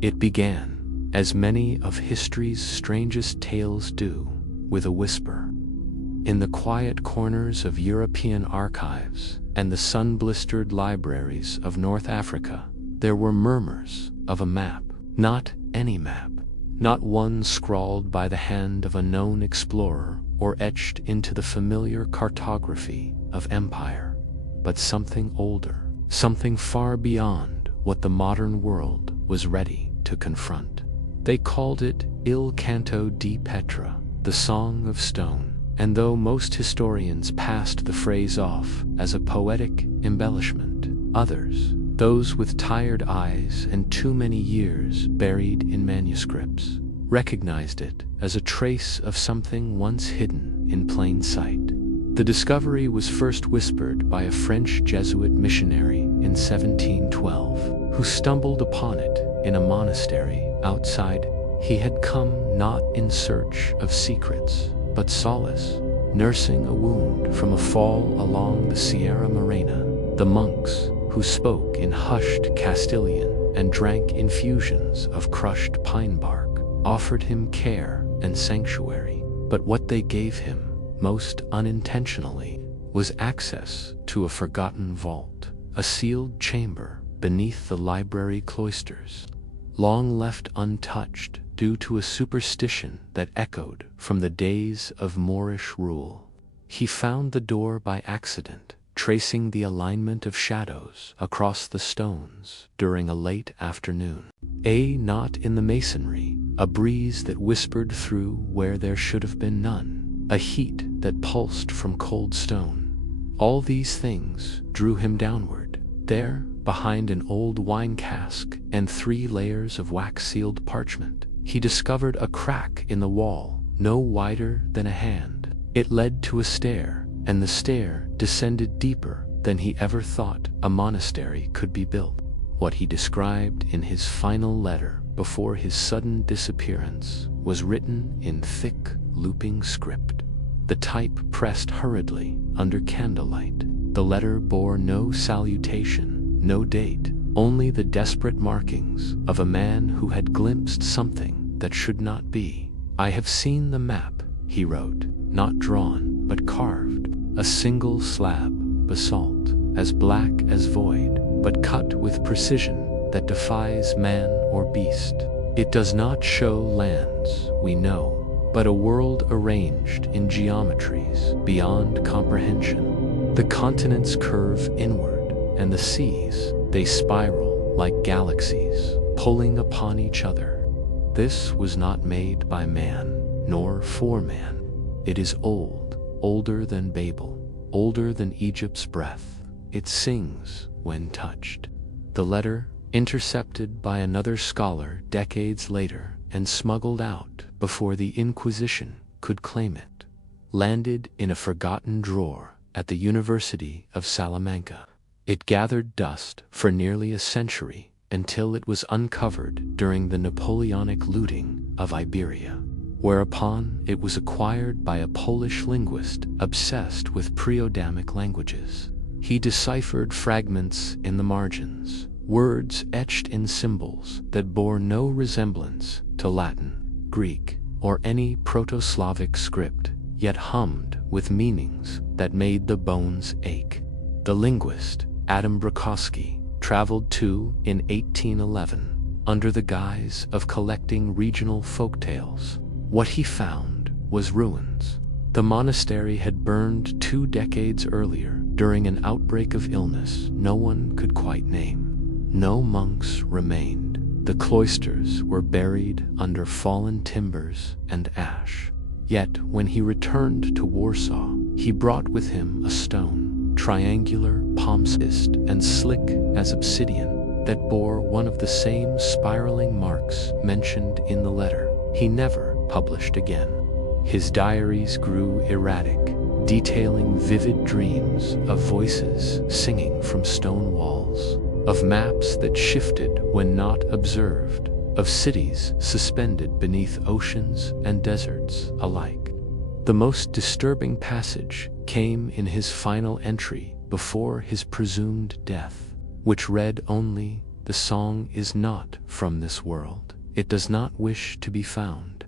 It began, as many of history's strangest tales do, with a whisper. In the quiet corners of European archives and the sun-blistered libraries of North Africa, there were murmurs of a map. Not any map, not one scrawled by the hand of a known explorer or etched into the familiar cartography of empire, but something older, something far beyond what the modern world was ready to confront. They called it Il Canto di Petra, the Song of Stone, and though most historians passed the phrase off as a poetic embellishment, others, those with tired eyes and too many years buried in manuscripts, recognized it as a trace of something once hidden in plain sight. The discovery was first whispered by a French Jesuit missionary in 1712, who stumbled upon it in a monastery outside. He had come not in search of secrets, but solace, nursing a wound from a fall along the Sierra Morena. The monks, who spoke in hushed Castilian and drank infusions of crushed pine bark, offered him care and sanctuary. But what they gave him, most unintentionally, was access to a forgotten vault, a sealed chamber beneath the library cloisters, long left untouched due to a superstition that echoed from the days of Moorish rule. He found the door by accident, tracing the alignment of shadows across the stones during a late afternoon. A knot in the masonry, a breeze that whispered through where there should have been none, a heat that pulsed from cold stone. All these things drew him downward. There, behind an old wine cask and 3 layers of wax-sealed parchment, he discovered a crack in the wall, no wider than a hand. It led to a stair, and the stair descended deeper than he ever thought a monastery could be built. What he described in his final letter before his sudden disappearance was written in thick, looping script. The type pressed hurriedly under candlelight. The letter bore no salutation, no date, only the desperate markings of a man who had glimpsed something that should not be. "I have seen the map," he wrote, "not drawn, but carved. A single slab, basalt, as black as void, but cut with precision that defies man or beast. It does not show lands, we know, but a world arranged in geometries beyond comprehension. The continents curve inward, and the seas, they spiral like galaxies, pulling upon each other. This was not made by man, nor for man. It is old, older than Babel, older than Egypt's breath. It sings when touched." The letter, intercepted by another scholar decades later and smuggled out before the Inquisition could claim it, landed in a forgotten drawer at the University of Salamanca. It gathered dust for nearly a century until it was uncovered during the Napoleonic looting of Iberia, whereupon it was acquired by a Polish linguist obsessed with pre-Adamic languages. He deciphered fragments in the margins, words etched in symbols that bore no resemblance to Latin, Greek, or any Proto-Slavic script, yet hummed with meanings that made the bones ache. The linguist, Adam Brokowski, traveled to in 1811 under the guise of collecting regional folktales. What he found was ruins. The monastery had burned 2 decades earlier during an outbreak of illness no one could quite name. No monks remained. The cloisters were buried under fallen timbers and ash. Yet when he returned to Warsaw, he brought with him a stone, triangular, palm-sized, and slick as obsidian, that bore one of the same spiraling marks mentioned in the letter. He never published again. His diaries grew erratic, detailing vivid dreams of voices singing from stone walls, of maps that shifted when not observed, of cities suspended beneath oceans and deserts alike. The most disturbing passage came in his final entry before his presumed death, which read only, "The the song is not from this world. It does not wish to be found.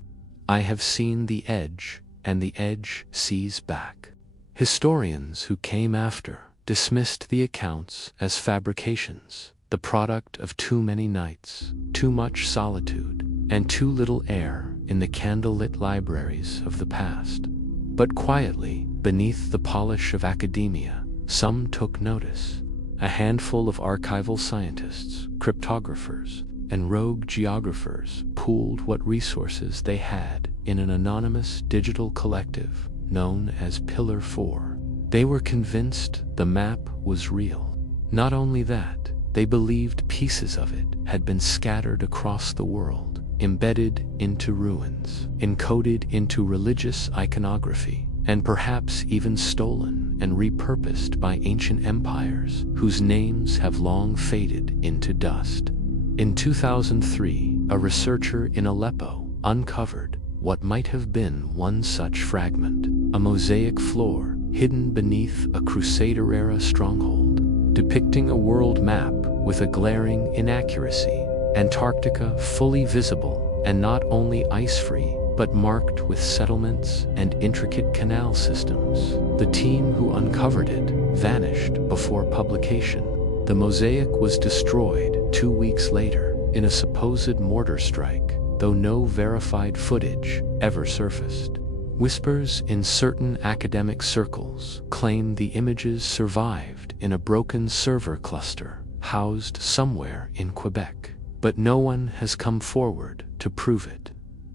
I have seen the edge, and the edge sees back. Historians who came after dismissed the accounts as fabrications, the product of too many nights, too much solitude, and too little air in the candlelit libraries of the past. But quietly, beneath the polish of academia, some took notice. A handful of archival scientists, cryptographers, and rogue geographers pooled what resources they had in an anonymous digital collective known as Pillar 4. They were convinced the map was real. Not only that, they believed pieces of it had been scattered across the world, embedded into ruins, encoded into religious iconography, and perhaps even stolen and repurposed by ancient empires whose names have long faded into dust. In 2003, a researcher in Aleppo uncovered what might have been one such fragment, a mosaic floor hidden beneath a Crusader-era stronghold, depicting a world map with a glaring inaccuracy, Antarctica fully visible and not only ice-free, but marked with settlements and intricate canal systems. The team who uncovered it vanished before publication. The mosaic was destroyed 2 weeks later in a supposed mortar strike, though no verified footage ever surfaced. Whispers in certain academic circles claim the images survived in a broken server cluster housed somewhere in Quebec, but no one has come forward to prove it.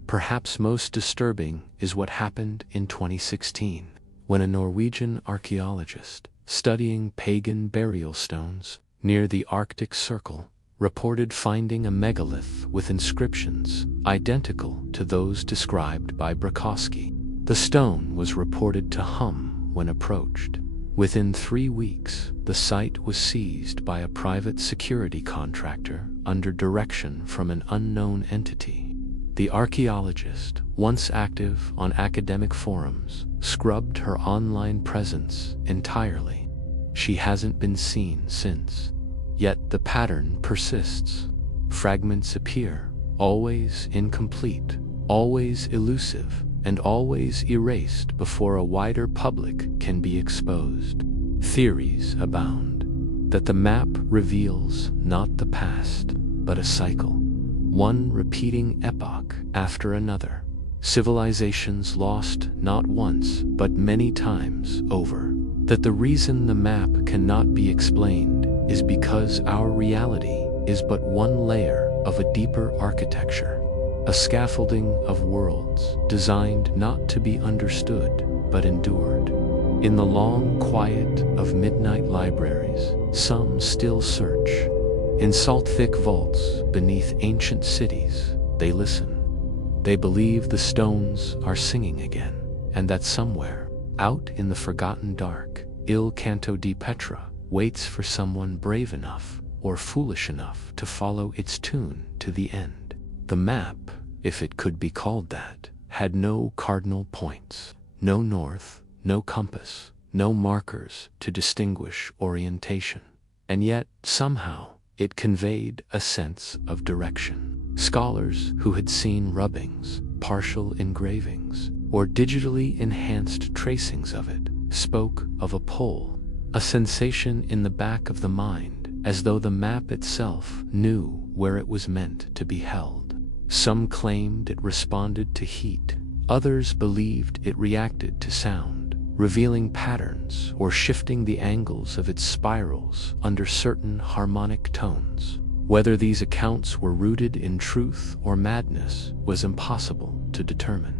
Perhaps most disturbing is what happened in 2016, when a Norwegian archaeologist studying pagan burial stones near the Arctic Circle reported finding a megalith with inscriptions identical to those described by Brakowski. The stone was reported to hum when approached. Within 3 weeks, the site was seized by a private security contractor under direction from an unknown entity. The archaeologist, once active on academic forums, scrubbed her online presence entirely. She hasn't been seen since. Yet the pattern persists. Fragments appear, always incomplete, always elusive, and always erased before a wider public can be exposed. Theories abound that the map reveals not the past, but a cycle, one repeating epoch after another, civilizations lost not once but many times over. That the reason the map cannot be explained is because our reality is but one layer of a deeper architecture, a scaffolding of worlds designed not to be understood but endured. In the long quiet of midnight libraries, some still search. In salt-thick vaults beneath ancient cities, they listen. They believe the stones are singing again, and that somewhere, out in the forgotten dark, Il Canto di Petra waits for someone brave enough or foolish enough to follow its tune to the end. The map, if it could be called that, had no cardinal points, no north, no compass, no markers to distinguish orientation. And yet, somehow, it conveyed a sense of direction. Scholars who had seen rubbings, partial engravings, or digitally enhanced tracings of it spoke of a pull, a sensation in the back of the mind, as though the map itself knew where it was meant to be held. Some claimed it responded to heat, others believed it reacted to sound, revealing patterns or shifting the angles of its spirals under certain harmonic tones. Whether these accounts were rooted in truth or madness was impossible to determine.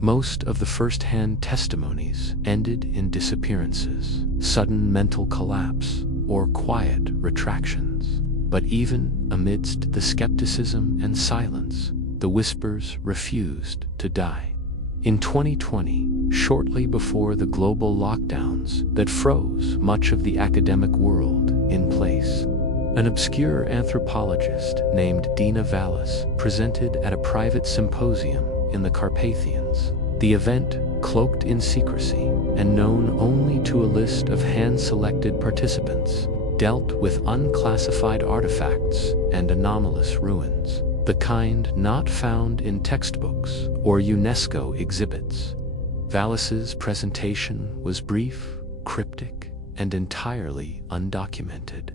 Most of the first-hand testimonies ended in disappearances, sudden mental collapse, or quiet retractions. But even amidst the skepticism and silence, the whispers refused to die. In 2020, shortly before the global lockdowns that froze much of the academic world in place, an obscure anthropologist named Dina Vallis presented at a private symposium in the Carpathians. The event, cloaked in secrecy and known only to a list of hand-selected participants, dealt with unclassified artifacts and anomalous ruins, the kind not found in textbooks or UNESCO exhibits. Vallis's presentation was brief, cryptic, and entirely undocumented.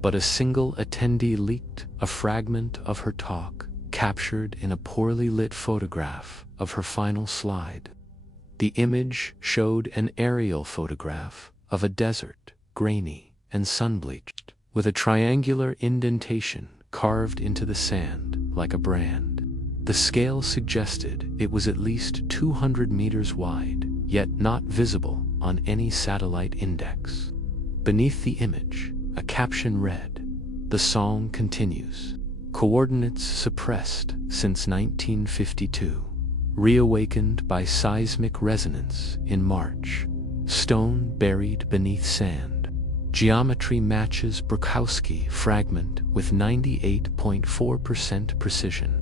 But a single attendee leaked a fragment of her talk, captured in a poorly lit photograph of her final slide. The image showed an aerial photograph of a desert, grainy and sun-bleached, with a triangular indentation carved into the sand like a brand. The scale suggested it was at least 200 meters wide, yet not visible on any satellite index. Beneath the image, a caption read, "The song continues. Coordinates suppressed since 1952. Reawakened by seismic resonance in March. Stone buried beneath sand. Geometry matches Brukowski fragment with 98.4% precision."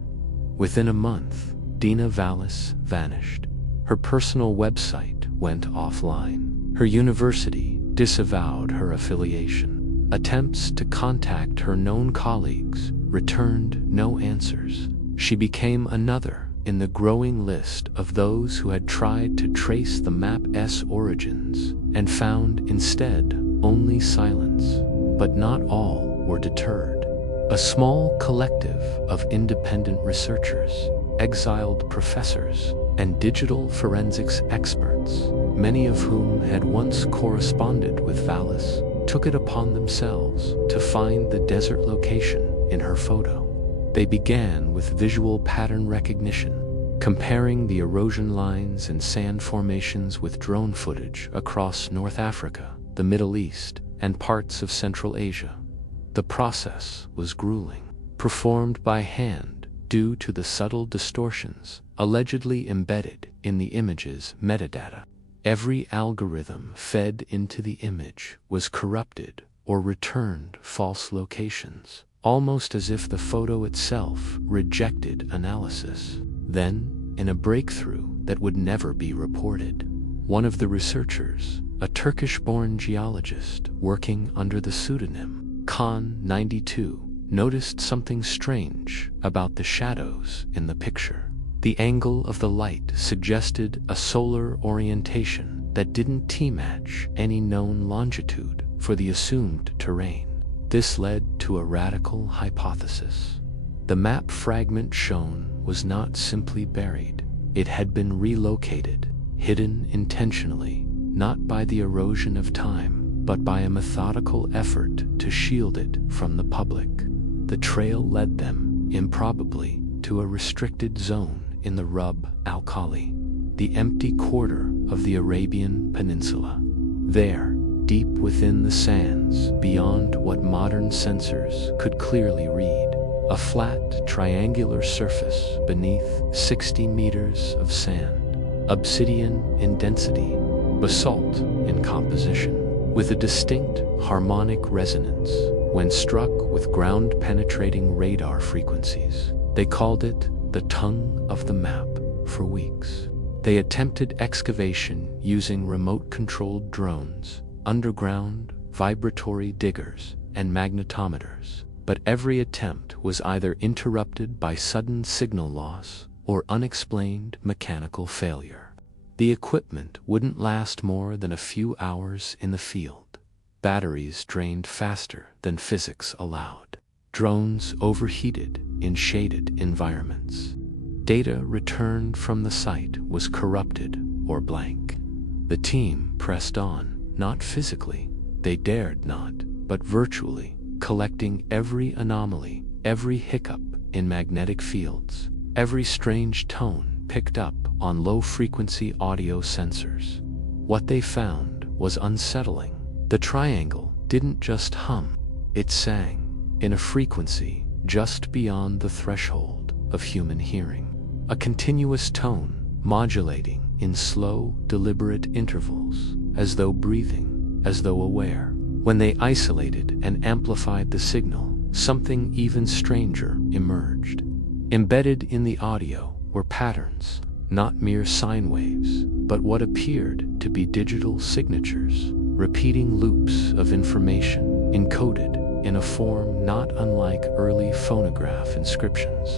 Within a month, Dina Vallis vanished. Her personal website went offline. Her university disavowed her affiliation. Attempts to contact her known colleagues returned no answers. She became another in the growing list of those who had tried to trace the map's origins and found instead only silence. But not all were deterred. A small collective of independent researchers, exiled professors, and digital forensics experts, many of whom had once corresponded with Vallis, took it upon themselves to find the desert location in her photo. They began with visual pattern recognition, comparing the erosion lines and sand formations with drone footage across North Africa, the Middle East, and parts of Central Asia. The process was grueling, performed by hand due to the subtle distortions allegedly embedded in the image's metadata. Every algorithm fed into the image was corrupted or returned false locations, almost as if the photo itself rejected analysis. Then, in a breakthrough that would never be reported, one of the researchers, a Turkish-born geologist working under the pseudonym Khan 92, noticed something strange about the shadows in the picture. The angle of the light suggested a solar orientation that didn't T-match any known longitude for the assumed terrain. This led to a radical hypothesis. The map fragment shown was not simply buried. It had been relocated, hidden intentionally, not by the erosion of time, but by a methodical effort to shield it from the public. The trail led them, improbably, to a restricted zone in the Rub al-Khali, the empty quarter of the Arabian Peninsula. There, deep within the sands, beyond what modern sensors could clearly read, a flat, triangular surface beneath 60 meters of sand, obsidian in density, basalt in composition, with a distinct harmonic resonance when struck with ground-penetrating radar frequencies. They called it the tongue of the map for weeks. They attempted excavation using remote-controlled drones, underground vibratory diggers, and magnetometers, but every attempt was either interrupted by sudden signal loss or unexplained mechanical failure. The equipment wouldn't last more than a few hours in the field. Batteries drained faster than physics allowed. Drones overheated in shaded environments. Data returned from the site was corrupted or blank. The team pressed on, not physically, they dared not, but virtually, collecting every anomaly, every hiccup in magnetic fields, every strange tone picked up on low-frequency audio sensors. What they found was unsettling. The triangle didn't just hum, it sang, in a frequency just beyond the threshold of human hearing. A continuous tone, modulating in slow, deliberate intervals, as though breathing, as though aware. When they isolated and amplified the signal, something even stranger emerged. Embedded in the audio were patterns, not mere sine waves, but what appeared to be digital signatures, repeating loops of information encoded in a form not unlike early phonograph inscriptions.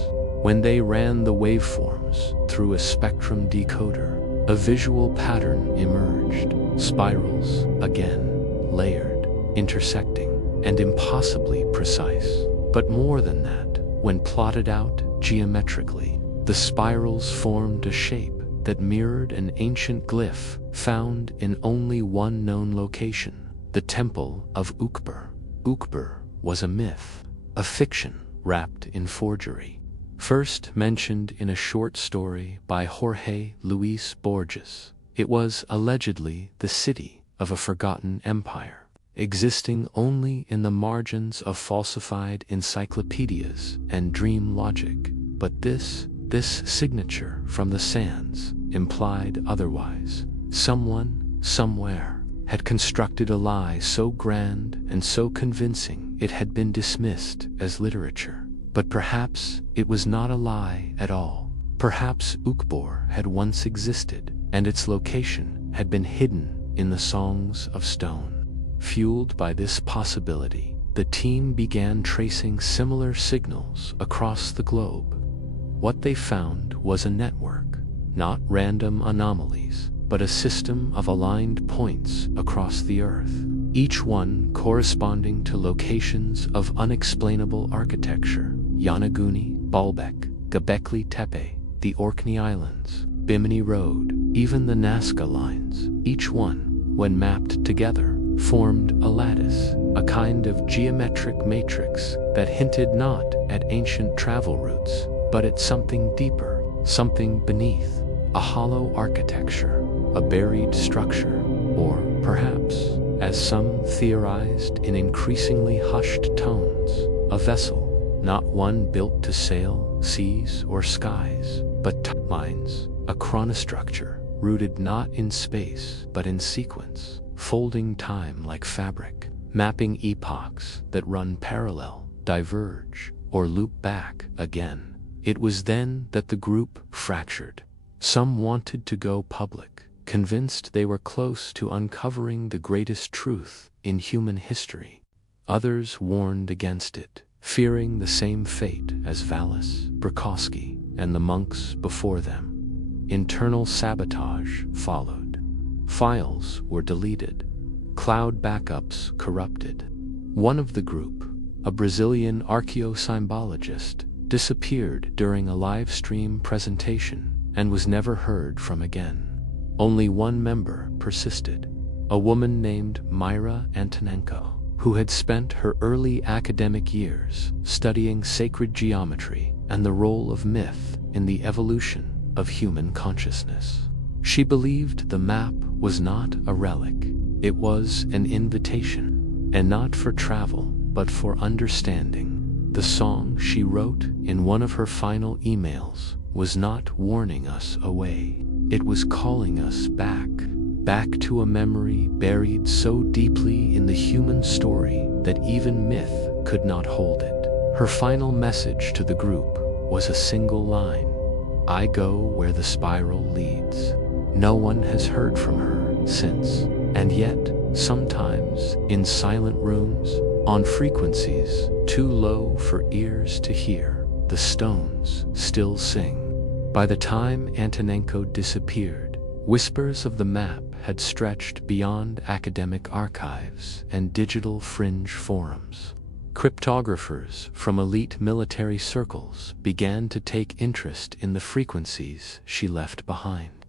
When they ran the waveforms through a spectrum decoder, a visual pattern emerged, spirals, again, layered, intersecting, and impossibly precise. But more than that, when plotted out geometrically, the spirals formed a shape that mirrored an ancient glyph found in only one known location, the Temple of Ukber. Ukber was a myth, a fiction wrapped in forgery. First mentioned in a short story by Jorge Luis Borges, it was allegedly the city of a forgotten empire, existing only in the margins of falsified encyclopedias and dream logic. But this signature from the sands implied otherwise. Someone, somewhere, had constructed a lie so grand and so convincing it had been dismissed as literature. But perhaps it was not a lie at all. Perhaps Ukbor had once existed, and its location had been hidden in the songs of stone. Fueled by this possibility, the team began tracing similar signals across the globe. What they found was a network, not random anomalies, but a system of aligned points across the Earth, each one corresponding to locations of unexplainable architecture: Yonaguni, Baalbek, Göbekli Tepe, the Orkney Islands, Bimini Road, even the Nazca lines. Each one, when mapped together, formed a lattice, a kind of geometric matrix that hinted not at ancient travel routes, but at something deeper, something beneath, a hollow architecture, a buried structure, or perhaps, as some theorized in increasingly hushed tones, a vessel, not one built to sail seas or skies, but timelines, a chronostructure rooted not in space but in sequence, folding time like fabric, mapping epochs that run parallel, diverge, or loop back again. It was then that the group fractured. Some wanted to go public, convinced they were close to uncovering the greatest truth in human history. Others warned against it, fearing the same fate as Valis, Bukowski, and the monks before them. Internal sabotage followed. Files were deleted. Cloud backups corrupted. One of the group, a Brazilian archaeosymbologist, disappeared during a live stream presentation and was never heard from again. Only one member persisted, a woman named Myra Antonenko, who had spent her early academic years studying sacred geometry and the role of myth in the evolution of human consciousness. She believed the map was not a relic, it was an invitation, and not for travel, but for understanding. The song she wrote in one of her final emails was not warning us away. It was calling us back to a memory buried so deeply in the human story that even myth could not hold it. Her final message to the group was a single line: "I go where the spiral leads." No one has heard from her since, and yet, sometimes, in silent rooms, on frequencies too low for ears to hear, the stones still sing. By the time Antonenko disappeared, whispers of the map had stretched beyond academic archives and digital fringe forums. Cryptographers from elite military circles began to take interest in the frequencies she left behind.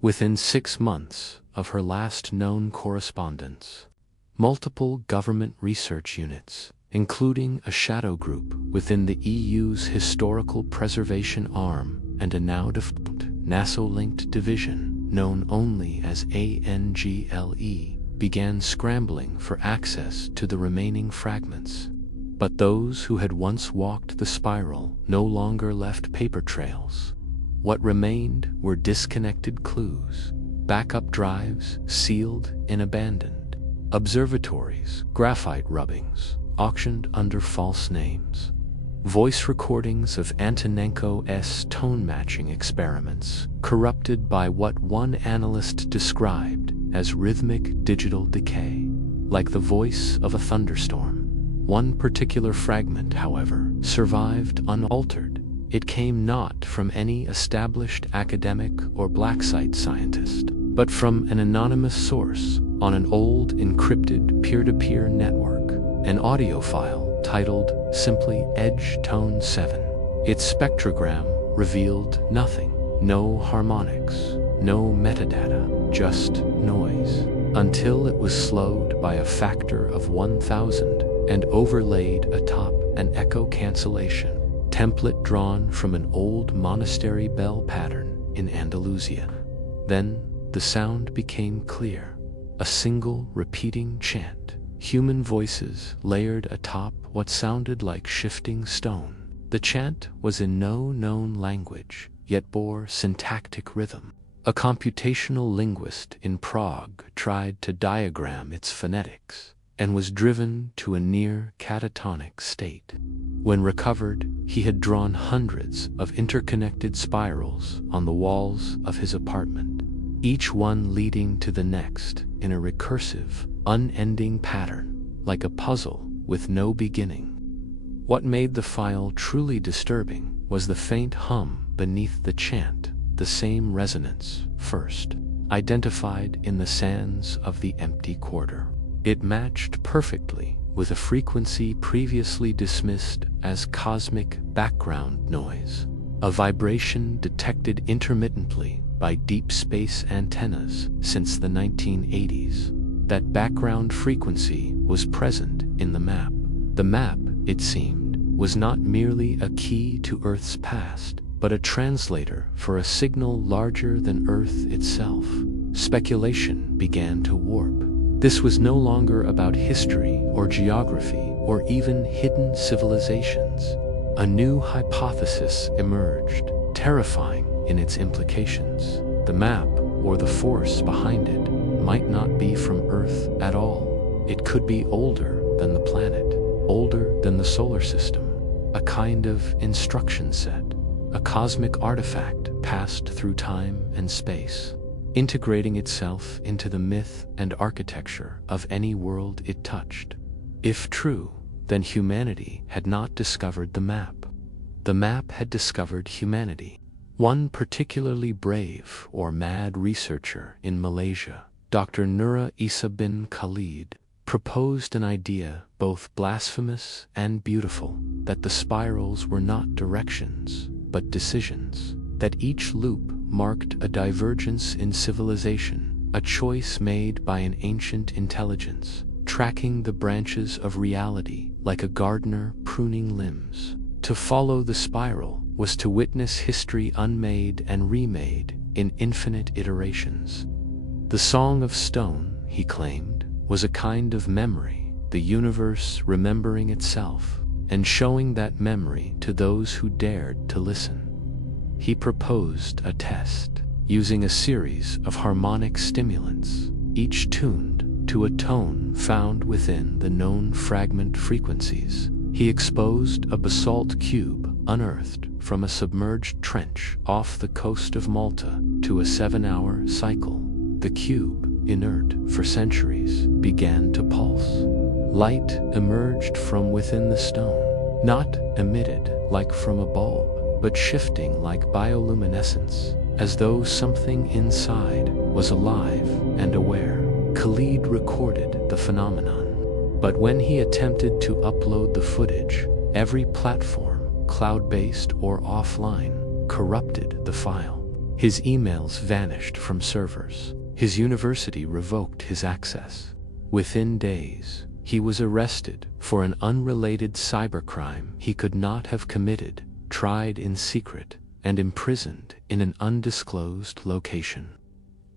Within 6 months of her last known correspondence, multiple government research units, including a shadow group within the EU's historical preservation arm and a now-defunct NASA-linked division known only as ANGLE, began scrambling for access to the remaining fragments. But those who had once walked the spiral no longer left paper trails. What remained were disconnected clues, backup drives sealed and abandoned, observatories, graphite rubbings, auctioned under false names, voice recordings of Antonenko's tone-matching experiments, corrupted by what one analyst described as rhythmic digital decay, like the voice of a thunderstorm. One particular fragment, however, survived unaltered. It came not from any established academic or black-site scientist, but from an anonymous source on an old encrypted peer-to-peer network, an audio file titled simply Edge Tone 7. Its spectrogram revealed nothing. No harmonics, no metadata, just noise, until it was slowed by a factor of 1,000 and overlaid atop an echo cancellation template drawn from an old monastery bell pattern in Andalusia. Then the sound became clear, a single repeating chant, human voices layered atop what sounded like shifting stone. The chant was in no known language, yet bore syntactic rhythm. A computational linguist in Prague tried to diagram its phonetics and was driven to a near catatonic state. When recovered, he had drawn hundreds of interconnected spirals on the walls of his apartment, each one leading to the next in a recursive, unending pattern, like a puzzle with no beginning. What made the file truly disturbing was the faint hum beneath the chant, the same resonance, first identified in the sands of the empty quarter. It matched perfectly with a frequency previously dismissed as cosmic background noise, a vibration detected intermittently by deep space antennas since the 1980s. That background frequency was present in the map. The map, it seemed, was not merely a key to Earth's past, but a translator for a signal larger than Earth itself. Speculation began to warp. This was no longer about history or geography or even hidden civilizations. A new hypothesis emerged, terrifying in its implications. The map, or the force behind it, might not be from Earth at all. It could be older than the planet, older than the solar system, a kind of instruction set, a cosmic artifact passed through time and space, integrating itself into the myth and architecture of any world it touched. If true, then humanity had not discovered the map. The map had discovered humanity. One particularly brave or mad researcher in Malaysia, Dr. Nura Isa bin Khalid, proposed an idea both blasphemous and beautiful, that the spirals were not directions, but decisions, that each loop marked a divergence in civilization, a choice made by an ancient intelligence, tracking the branches of reality like a gardener pruning limbs. To follow the spiral was to witness history unmade and remade in infinite iterations. The Song of Stone, he claimed, was a kind of memory, the universe remembering itself, and showing that memory to those who dared to listen. He proposed a test, using a series of harmonic stimulants, each tuned to a tone found within the known fragment frequencies. He exposed a basalt cube unearthed from a submerged trench off the coast of Malta to a 7-hour cycle. The cube, inert for centuries, began to pulse. Light emerged from within the stone, not emitted like from a bulb, but shifting like bioluminescence, as though something inside was alive and aware. Khalid recorded the phenomenon. But when he attempted to upload the footage, every platform, cloud-based or offline, corrupted the file. His emails vanished from servers. His university revoked his access. Within days, he was arrested for an unrelated cybercrime he could not have committed, tried in secret, and imprisoned in an undisclosed location.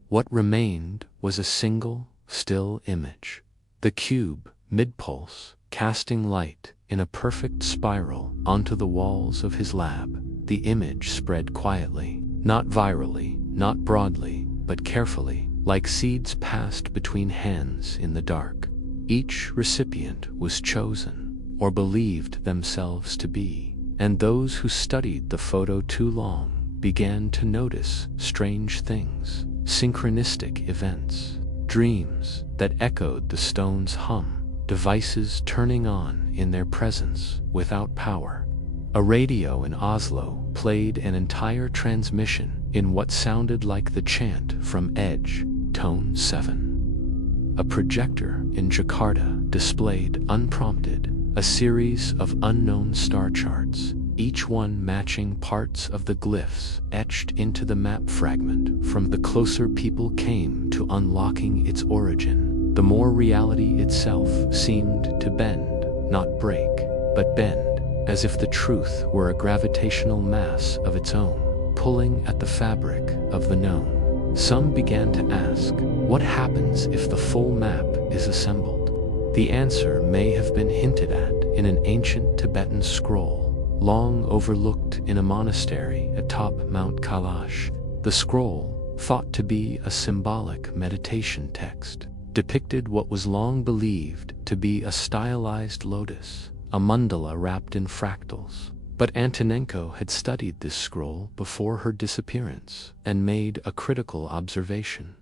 What remained was a single, still image. The cube, mid-pulse, casting light in a perfect spiral onto the walls of his lab. The image spread quietly, not virally, not broadly, but carefully, like seeds passed between hands in the dark. Each recipient was chosen, or believed themselves to be, and those who studied the photo too long began to notice strange things, synchronistic events, dreams that echoed the stone's hum, devices turning on in their presence without power. A radio in Oslo played an entire transmission in what sounded like the chant from Edge, Tone 7. A projector in Jakarta displayed, unprompted, a series of unknown star charts, each one matching parts of the glyphs etched into the map fragment. From the closer people came to unlocking its origin, the more reality itself seemed to bend, not break, but bend, as if the truth were a gravitational mass of its own, pulling at the fabric of the known. Some began to ask, what happens if the full map is assembled? The answer may have been hinted at in an ancient Tibetan scroll, long overlooked in a monastery atop Mount Kailash. The scroll, thought to be a symbolic meditation text, depicted what was long believed to be a stylized lotus, a mandala wrapped in fractals. But Antonenko had studied this scroll before her disappearance and made a critical observation.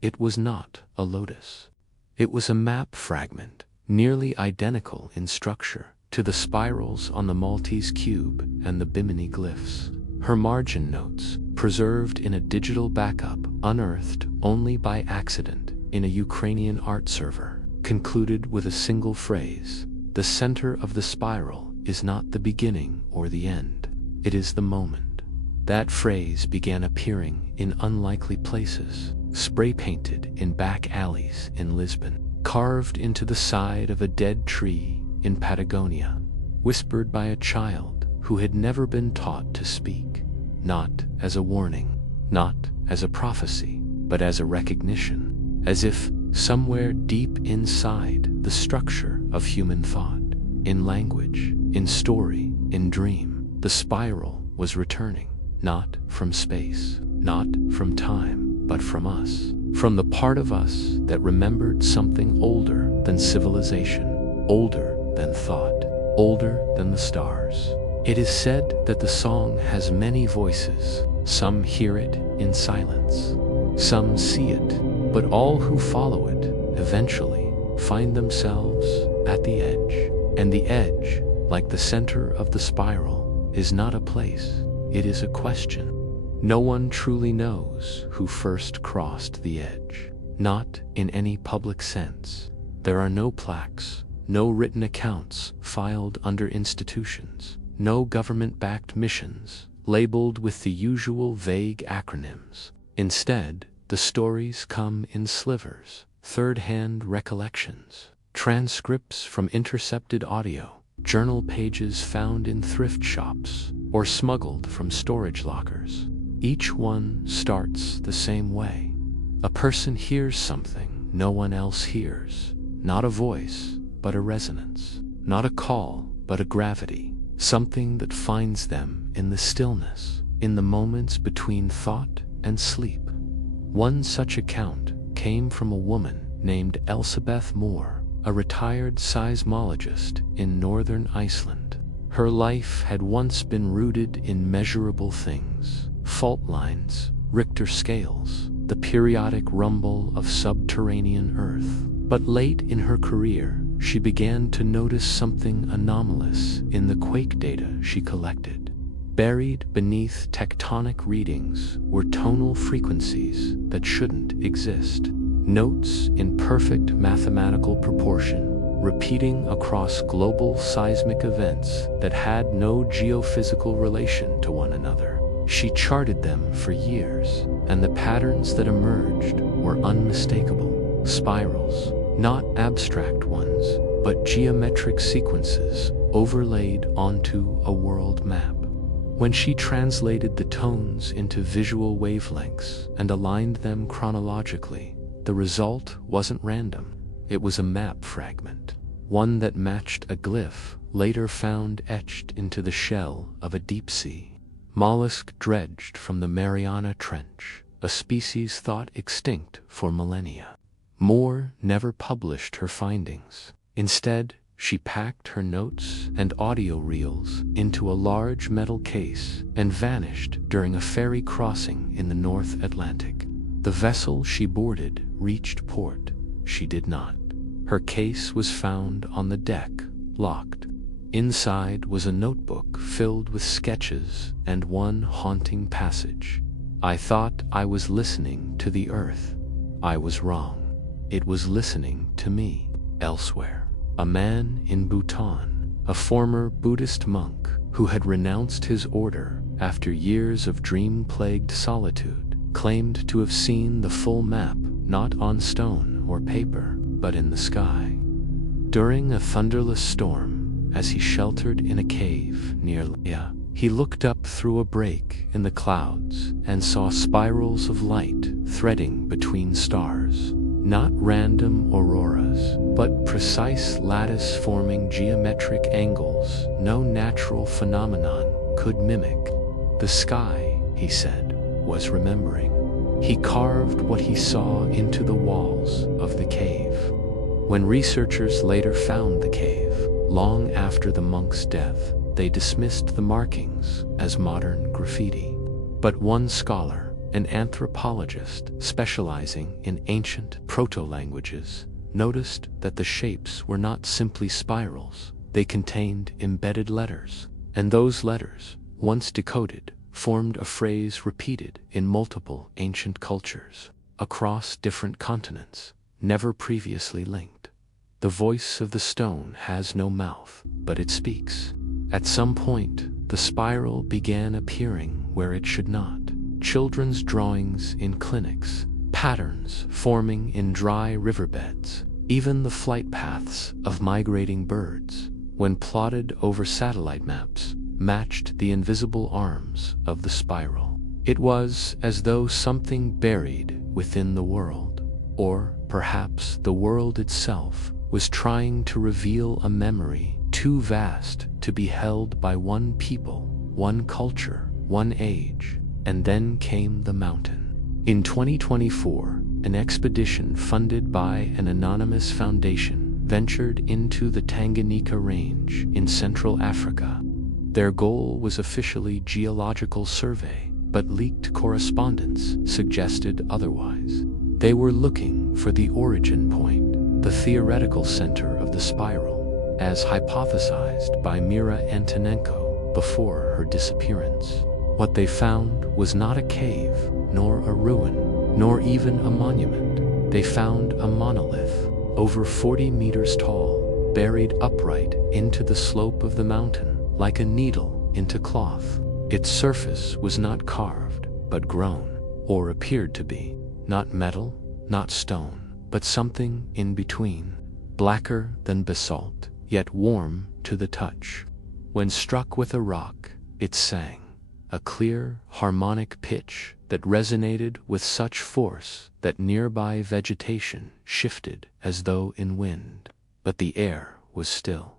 It was not a lotus. It was a map fragment, nearly identical in structure to the spirals on the Maltese cube and the Bimini glyphs. Her margin notes, preserved in a digital backup unearthed only by accident in a Ukrainian art server, concluded with a single phrase: the center of the spiral is not the beginning or the end, it is the moment. That phrase began appearing in unlikely places, spray-painted in back alleys in Lisbon, carved into the side of a dead tree in Patagonia, whispered by a child who had never been taught to speak, not as a warning, not as a prophecy, but as a recognition, as if somewhere deep inside the structure of human thought, in language, in story, in dream, the spiral was returning, not from space, not from time, but from us, from the part of us that remembered something older than civilization, older than thought, older than the stars. It is said that the song has many voices. Some hear it in silence, some see it, but all who follow it eventually find themselves at the edge. And the edge, like the center of the spiral, is not a place, it is a question. No one truly knows who first crossed the edge, not in any public sense. There are no plaques, no written accounts filed under institutions, no government-backed missions labeled with the usual vague acronyms. Instead, the stories come in slivers, third-hand recollections, transcripts from intercepted audio, journal pages found in thrift shops or smuggled from storage lockers. Each one starts the same way. A person hears something no one else hears, not a voice, but a resonance, not a call, but a gravity, something that finds them in the stillness, in the moments between thought and sleep. One such account came from a woman named Elsabeth Moore, a retired seismologist in northern Iceland. Her life had once been rooted in measurable things: fault lines, Richter scales, the periodic rumble of subterranean earth. But late in her career, she began to notice something anomalous in the quake data she collected. Buried beneath tectonic readings were tonal frequencies that shouldn't exist. Notes in perfect mathematical proportion, repeating across global seismic events that had no geophysical relation to one another. She charted them for years, and the patterns that emerged were unmistakable. Spirals, not abstract ones, but geometric sequences overlaid onto a world map. When she translated the tones into visual wavelengths and aligned them chronologically, the result wasn't random. It was a map fragment, one that matched a glyph later found etched into the shell of a deep-sea mollusk dredged from the Mariana Trench, a species thought extinct for millennia. Moore never published her findings. Instead, she packed her notes and audio reels into a large metal case and vanished during a ferry crossing in the North Atlantic. The vessel she boarded reached port. She did not. Her case was found on the deck, locked. Inside was a notebook filled with sketches and one haunting passage. I thought I was listening to the earth. I was wrong. It was listening to me. Elsewhere, a man in Bhutan, a former Buddhist monk who had renounced his order after years of dream-plagued solitude, claimed to have seen the full map not on stone or paper, but in the sky. During a thunderless storm, as he sheltered in a cave near Lhasa, he looked up through a break in the clouds and saw spirals of light threading between stars. Not random auroras, but precise lattice-forming geometric angles no natural phenomenon could mimic. The sky, he said, was remembering. He carved what he saw into the walls of the cave. When researchers later found the cave, long after the monk's death, they dismissed the markings as modern graffiti. But one scholar, an anthropologist specializing in ancient proto-languages, noticed that the shapes were not simply spirals. They contained embedded letters, and those letters, once decoded, formed a phrase repeated in multiple ancient cultures, across different continents, never previously linked. The voice of the stone has no mouth, but it speaks. At some point, the spiral began appearing where it should not. Children's drawings in clinics, patterns forming in dry riverbeds, even the flight paths of migrating birds, when plotted over satellite maps, matched the invisible arms of the spiral. It was as though something buried within the world, or perhaps the world itself, was trying to reveal a memory too vast to be held by one people, one culture, one age. And then came the mountain. In 2024, an expedition funded by an anonymous foundation ventured into the Tanganyika Range in Central Africa. Their goal was officially geological survey, but leaked correspondence suggested otherwise. They were looking for the origin point, the theoretical center of the spiral, as hypothesized by Mira Antonenko before her disappearance. What they found was not a cave, nor a ruin, nor even a monument. They found a monolith, over 40 meters tall, buried upright into the slope of the mountain, like a needle into cloth. Its surface was not carved, but grown, or appeared to be. Not metal, not stone, but something in between, blacker than basalt, yet warm to the touch. When struck with a rock, it sang. A clear, harmonic pitch that resonated with such force that nearby vegetation shifted as though in wind. But the air was still.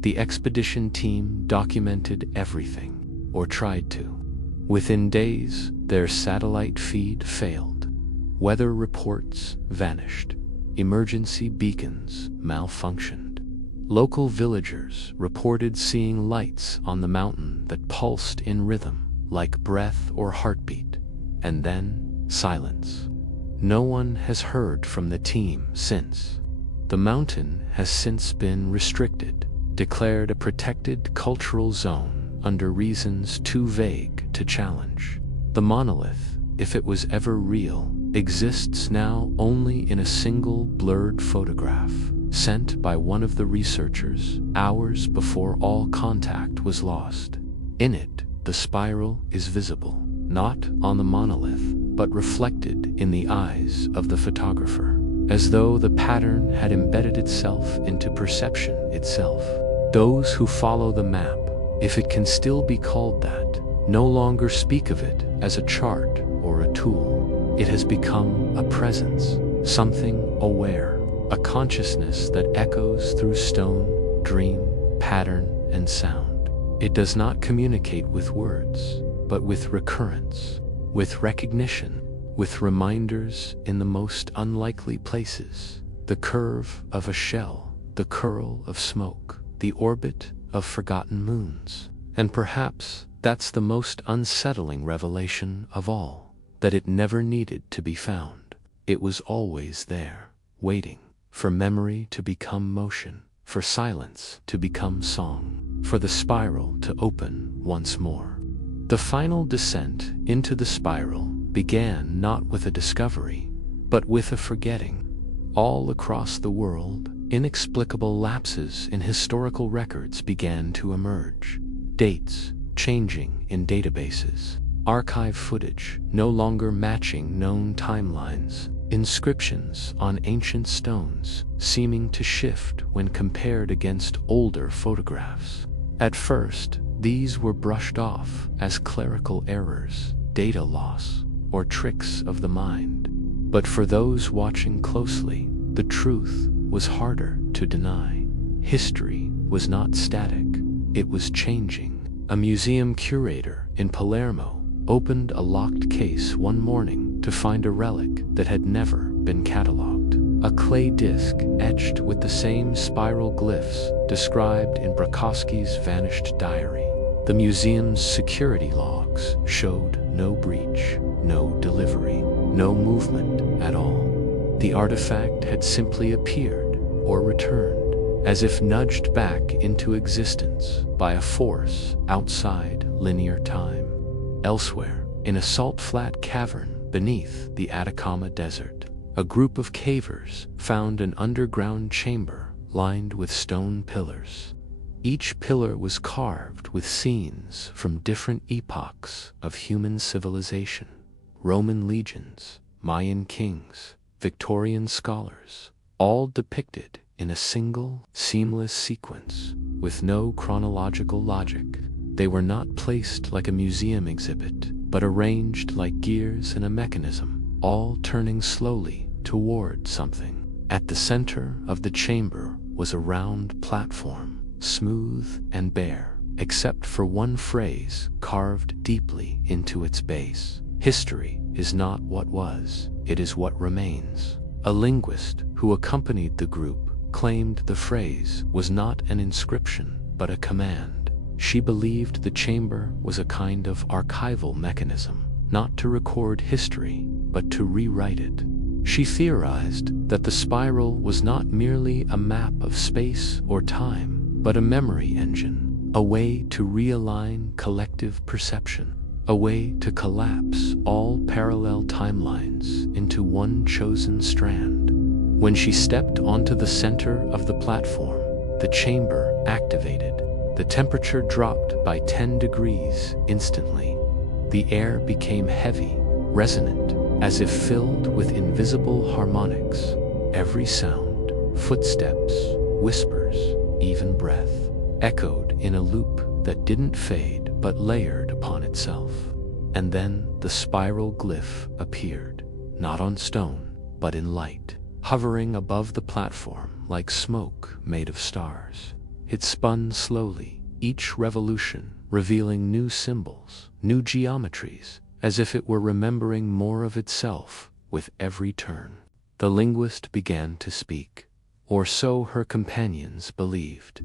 The expedition team documented everything, or tried to. Within days, their satellite feed failed. Weather reports vanished. Emergency beacons malfunctioned. Local villagers reported seeing lights on the mountain that pulsed in rhythm, like breath or heartbeat, and then silence. No one has heard from the team since. The mountain has since been restricted, declared a protected cultural zone under reasons too vague to challenge. The monolith, if it was ever real, exists now only in a single blurred photograph, sent by one of the researchers hours before all contact was lost. In it, the spiral is visible, not on the monolith, but reflected in the eyes of the photographer, as though the pattern had embedded itself into perception itself. Those who follow the map, if it can still be called that, no longer speak of it as a chart or a tool. It has become a presence, something aware, a consciousness that echoes through stone, dream, pattern, and sound. It does not communicate with words, but with recurrence, with recognition, with reminders in the most unlikely places. The curve of a shell, the curl of smoke, the orbit of forgotten moons. And perhaps that's the most unsettling revelation of all, that it never needed to be found. It was always there, waiting for memory to become motion, for silence to become song, for the spiral to open once more. The final descent into the spiral began not with a discovery, but with a forgetting. All across the world, inexplicable lapses in historical records began to emerge. Dates changing in databases, archive footage no longer matching known timelines, inscriptions on ancient stones seeming to shift when compared against older photographs. At first, these were brushed off as clerical errors, data loss, or tricks of the mind. But for those watching closely, the truth was harder to deny. History was not static, it was changing. A museum curator in Palermo opened a locked case one morning to find a relic that had never been catalogued. A clay disc etched with the same spiral glyphs described in Bukowski's vanished diary. The museum's security logs showed no breach, no delivery, no movement at all. The artifact had simply appeared or returned, as if nudged back into existence by a force outside linear time. Elsewhere, in a salt-flat cavern beneath the Atacama Desert, a group of cavers found an underground chamber lined with stone pillars. Each pillar was carved with scenes from different epochs of human civilization: Roman legions, Mayan kings, Victorian scholars, all depicted in a single, seamless sequence, with no chronological logic. They were not placed like a museum exhibit, but arranged like gears in a mechanism, all turning slowly toward something. At the center of the chamber was a round platform, smooth and bare, except for one phrase carved deeply into its base: "History is not what was, it is what remains." A linguist who accompanied the group claimed the phrase was not an inscription, but a command. She believed the chamber was a kind of archival mechanism, not to record history, but to rewrite it. She theorized that the spiral was not merely a map of space or time, but a memory engine, a way to realign collective perception, a way to collapse all parallel timelines into one chosen strand. When she stepped onto the center of the platform, the chamber activated. The temperature dropped by 10 degrees instantly. The air became heavy, resonant, as if filled with invisible harmonics. Every sound, footsteps, whispers, even breath, echoed in a loop that didn't fade but layered upon itself. And then the spiral glyph appeared, not on stone, but in light, hovering above the platform like smoke made of stars. It spun slowly, each revolution revealing new symbols, new geometries, as if it were remembering more of itself with every turn. The linguist began to speak, or so her companions believed.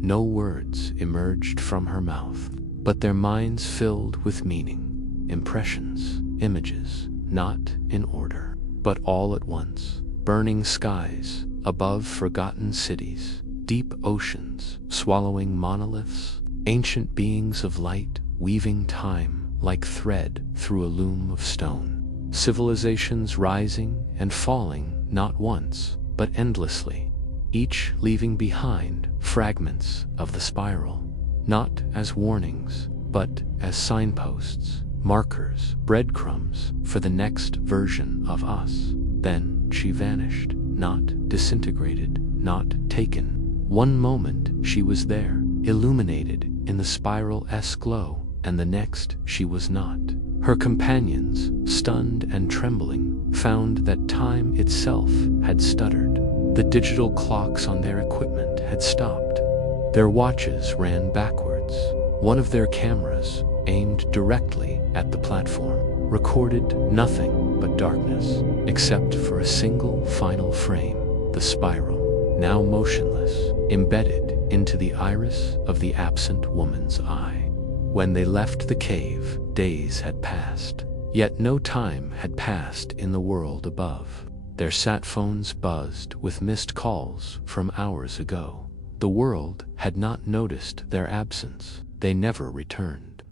No words emerged from her mouth, but their minds filled with meaning, impressions, images, not in order, but all at once. Burning skies above forgotten cities, deep oceans swallowing monoliths, ancient beings of light weaving time like thread through a loom of stone. Civilizations rising and falling not once, but endlessly, each leaving behind fragments of the spiral, not as warnings, but as signposts, markers, breadcrumbs for the next version of us. Then she vanished, not disintegrated, not taken. One moment she was there, illuminated in the spiral's glow, and the next she was not. Her companions, stunned and trembling, found that time itself had stuttered. The digital clocks on their equipment had stopped. Their watches ran backwards. One of their cameras, aimed directly at the platform, recorded nothing but darkness, except for a single final frame, the spiral, now motionless, embedded into the iris of the absent woman's eye. When they left the cave, days had passed, yet no time had passed in the world above. Their sat phones buzzed with missed calls from hours ago. The world had not noticed their absence. They never returned.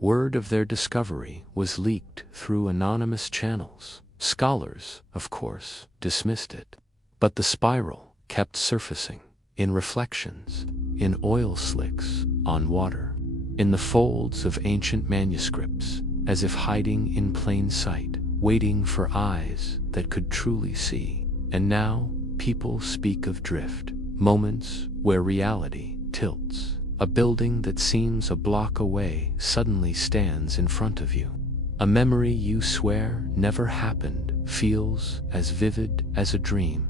Word of their discovery was leaked through anonymous channels. Scholars, of course, dismissed it. But the spiral kept surfacing, in reflections, in oil slicks on water, in the folds of ancient manuscripts, as if hiding in plain sight, waiting for eyes that could truly see. And now, people speak of drift, moments where reality tilts. A building that seems a block away suddenly stands in front of you. A memory you swear never happened feels as vivid as a dream.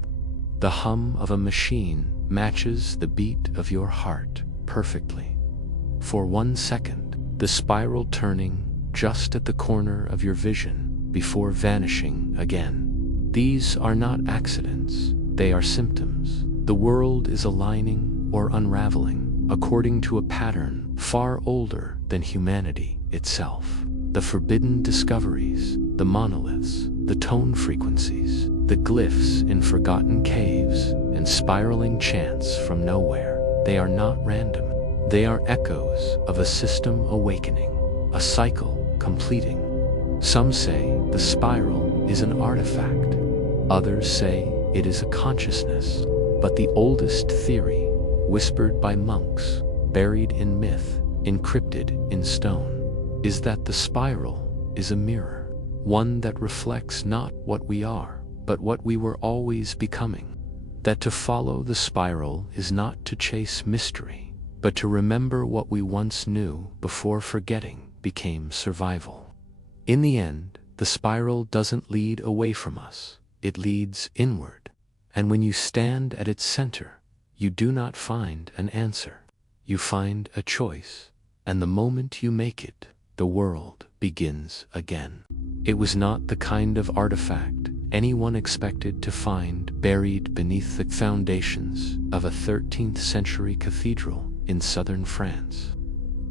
The hum of a machine matches the beat of your heart perfectly. For 1 second, the spiral turning just at the corner of your vision before vanishing again. These are not accidents, they are symptoms. The world is aligning or unraveling according to a pattern far older than humanity itself. The forbidden discoveries, the monoliths, the tone frequencies, the glyphs in forgotten caves, and spiraling chants from nowhere. They are not random. They are echoes of a system awakening, a cycle completing. Some say the spiral is an artifact. Others say it is a consciousness. But the oldest theory, whispered by monks, buried in myth, encrypted in stone, is that the spiral is a mirror, one that reflects not what we are, but what we were always becoming. That to follow the spiral is not to chase mystery, but to remember what we once knew before forgetting became survival. In the end, the spiral doesn't lead away from us, it leads inward. And when you stand at its center, you do not find an answer. You find a choice, and the moment you make it, the world begins again. It was not the kind of artifact anyone expected to find buried beneath the foundations of a 13th century cathedral in southern France.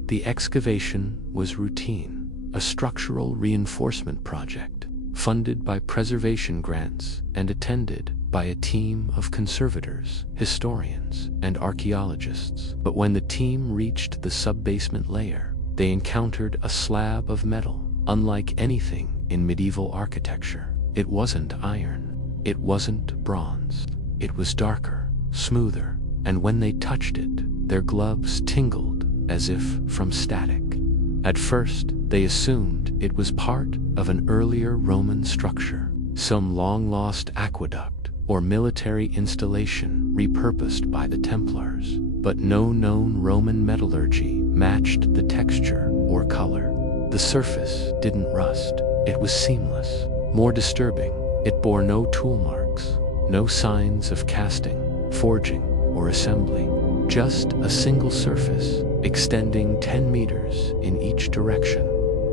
The excavation was routine, a structural reinforcement project, funded by preservation grants and attended by a team of conservators, historians, and archaeologists. But when the team reached the sub-basement layer, they encountered a slab of metal, unlike anything in medieval architecture. It wasn't iron, it wasn't bronze. It was darker, smoother, and when they touched it, their gloves tingled as if from static. At first, they assumed it was part of an earlier Roman structure, some long-lost aqueduct or military installation repurposed by the Templars. But no known Roman metallurgy matched the texture or color. The surface didn't rust, it was seamless. More disturbing, it bore no tool marks, no signs of casting, forging, or assembly. Just a single surface, extending 10 meters in each direction,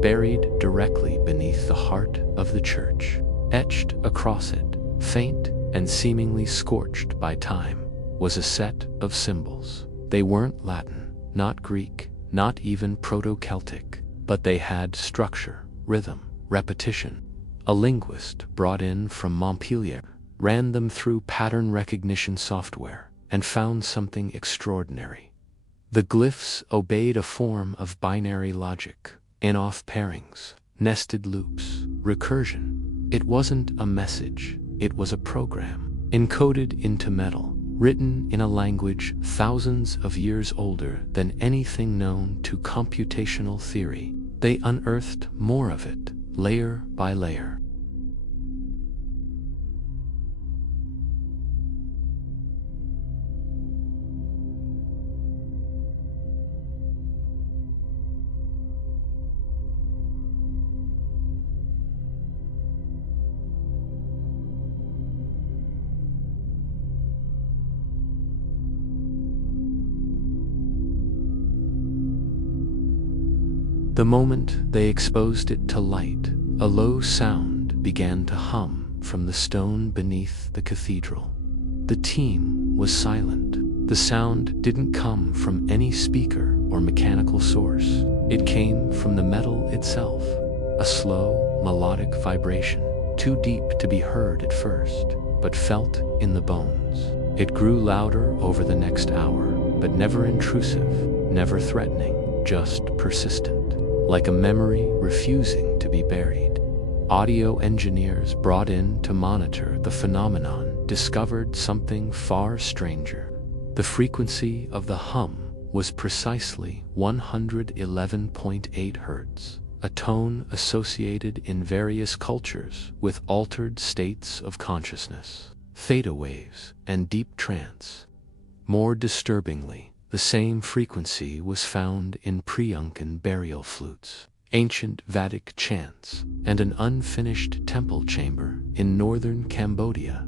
buried directly beneath the heart of the church. Etched across it, faint and seemingly scorched by time, was a set of symbols. They weren't Latin, not Greek, not even Proto-Celtic, but they had structure, rhythm, repetition. A linguist brought in from Montpellier ran them through pattern recognition software and found something extraordinary. The glyphs obeyed a form of binary logic, in-off pairings, nested loops, recursion. It wasn't a message, it was a program, encoded into metal, written in a language thousands of years older than anything known to computational theory. They unearthed more of it, layer by layer. The moment they exposed it to light, a low sound began to hum from the stone beneath the cathedral. The team was silent. The sound didn't come from any speaker or mechanical source. It came from the metal itself, a slow, melodic vibration, too deep to be heard at first, but felt in the bones. It grew louder over the next hour, but never intrusive, never threatening, just persistent, like a memory refusing to be buried. Audio engineers brought in to monitor the phenomenon discovered something far stranger. The frequency of the hum was precisely 111.8 Hz, a tone associated in various cultures with altered states of consciousness, theta waves, and deep trance. More disturbingly, the same frequency was found in pre-Incan burial flutes, ancient Vedic chants, and an unfinished temple chamber in northern Cambodia.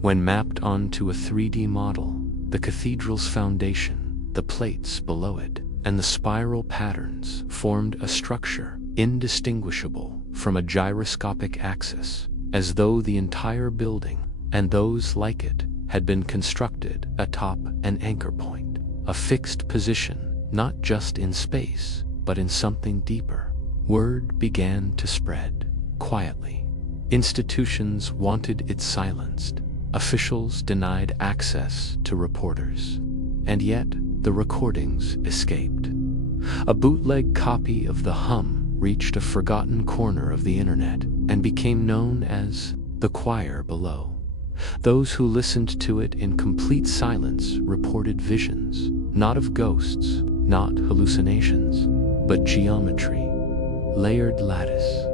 When mapped onto a 3D model, the cathedral's foundation, the plates below it, and the spiral patterns formed a structure indistinguishable from a gyroscopic axis, as though the entire building, and those like it, had been constructed atop an anchor point, a fixed position not just in space, but in something deeper. Word began to spread, quietly. Institutions wanted it silenced. Officials denied access to reporters. And yet, the recordings escaped. A bootleg copy of the hum reached a forgotten corner of the internet and became known as the choir below. Those who listened to it in complete silence reported visions, not of ghosts, not hallucinations, but geometry, layered lattice,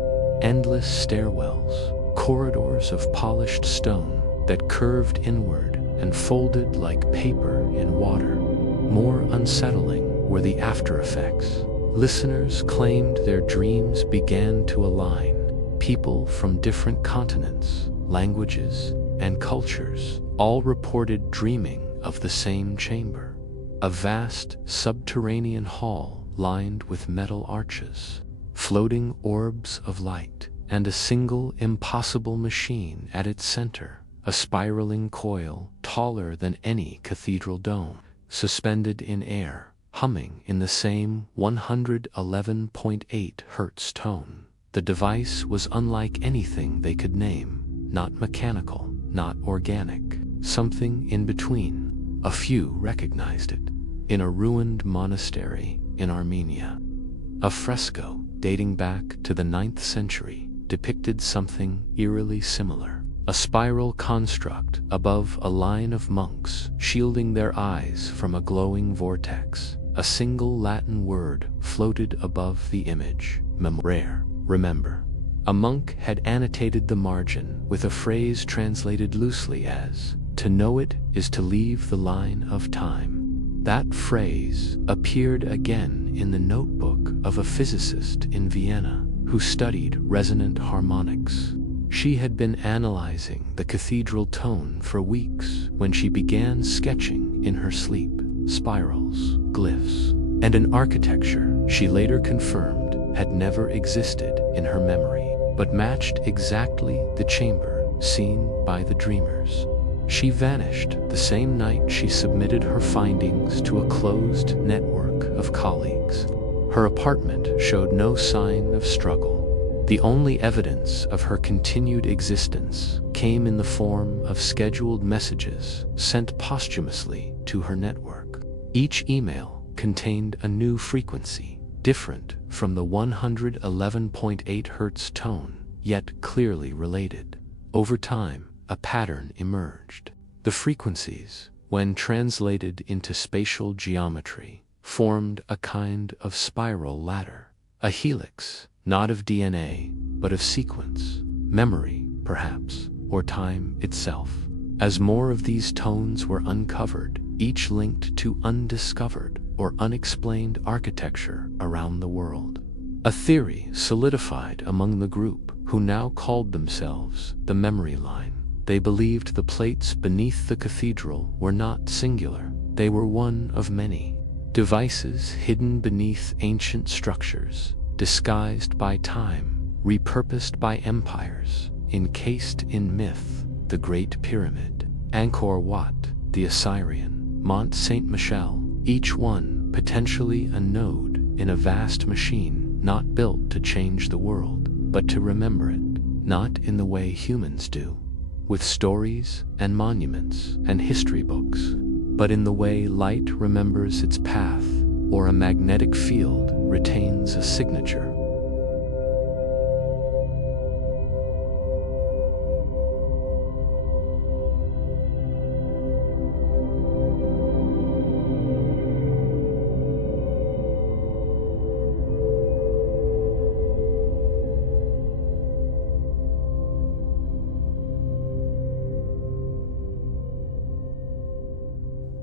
endless stairwells, corridors of polished stone that curved inward and folded like paper in water. More unsettling were the after effects. Listeners claimed their dreams began to align. People from different continents, languages, and cultures all reported dreaming of the same chamber, a vast subterranean hall lined with metal arches, floating orbs of light, and a single impossible machine at its center, a spiraling coil taller than any cathedral dome, suspended in air, humming in the same 111.8 Hz tone. The device was unlike anything they could name, not mechanical, not organic, something in between. A few recognized it. In a ruined monastery in Armenia, a fresco dating back to the 9th century depicted something eerily similar. A spiral construct above a line of monks shielding their eyes from a glowing vortex. A single Latin word floated above the image, memorare, remember. A monk had annotated the margin with a phrase translated loosely as, "To know it is to leave the line of time." That phrase appeared again in the notebook of a physicist in Vienna who studied resonant harmonics. She had been analyzing the cathedral tone for weeks when she began sketching in her sleep, spirals, glyphs, and an architecture she later confirmed had never existed in her memory, but matched exactly the chamber seen by the dreamers. She vanished the same night she submitted her findings to a closed network of colleagues. Her apartment showed no sign of struggle. The only evidence of her continued existence came in the form of scheduled messages sent posthumously to her network. Each email contained a new frequency, different from the 111.8 Hz tone, yet clearly related. Over time, a pattern emerged. The frequencies, when translated into spatial geometry, formed a kind of spiral ladder, a helix, not of DNA, but of sequence, memory, perhaps, or time itself. As more of these tones were uncovered, each linked to undiscovered or unexplained architecture around the world. A theory solidified among the group, who now called themselves the Memory Line. They believed the plates beneath the cathedral were not singular. They were one of many. Devices hidden beneath ancient structures, disguised by time, repurposed by empires, encased in myth, the Great Pyramid, Angkor Wat, the Assyrian, Mont Saint-Michel, each one potentially a node in a vast machine not built to change the world, but to remember it, not in the way humans do, with stories and monuments and history books, but in the way light remembers its path, or a magnetic field retains a signature.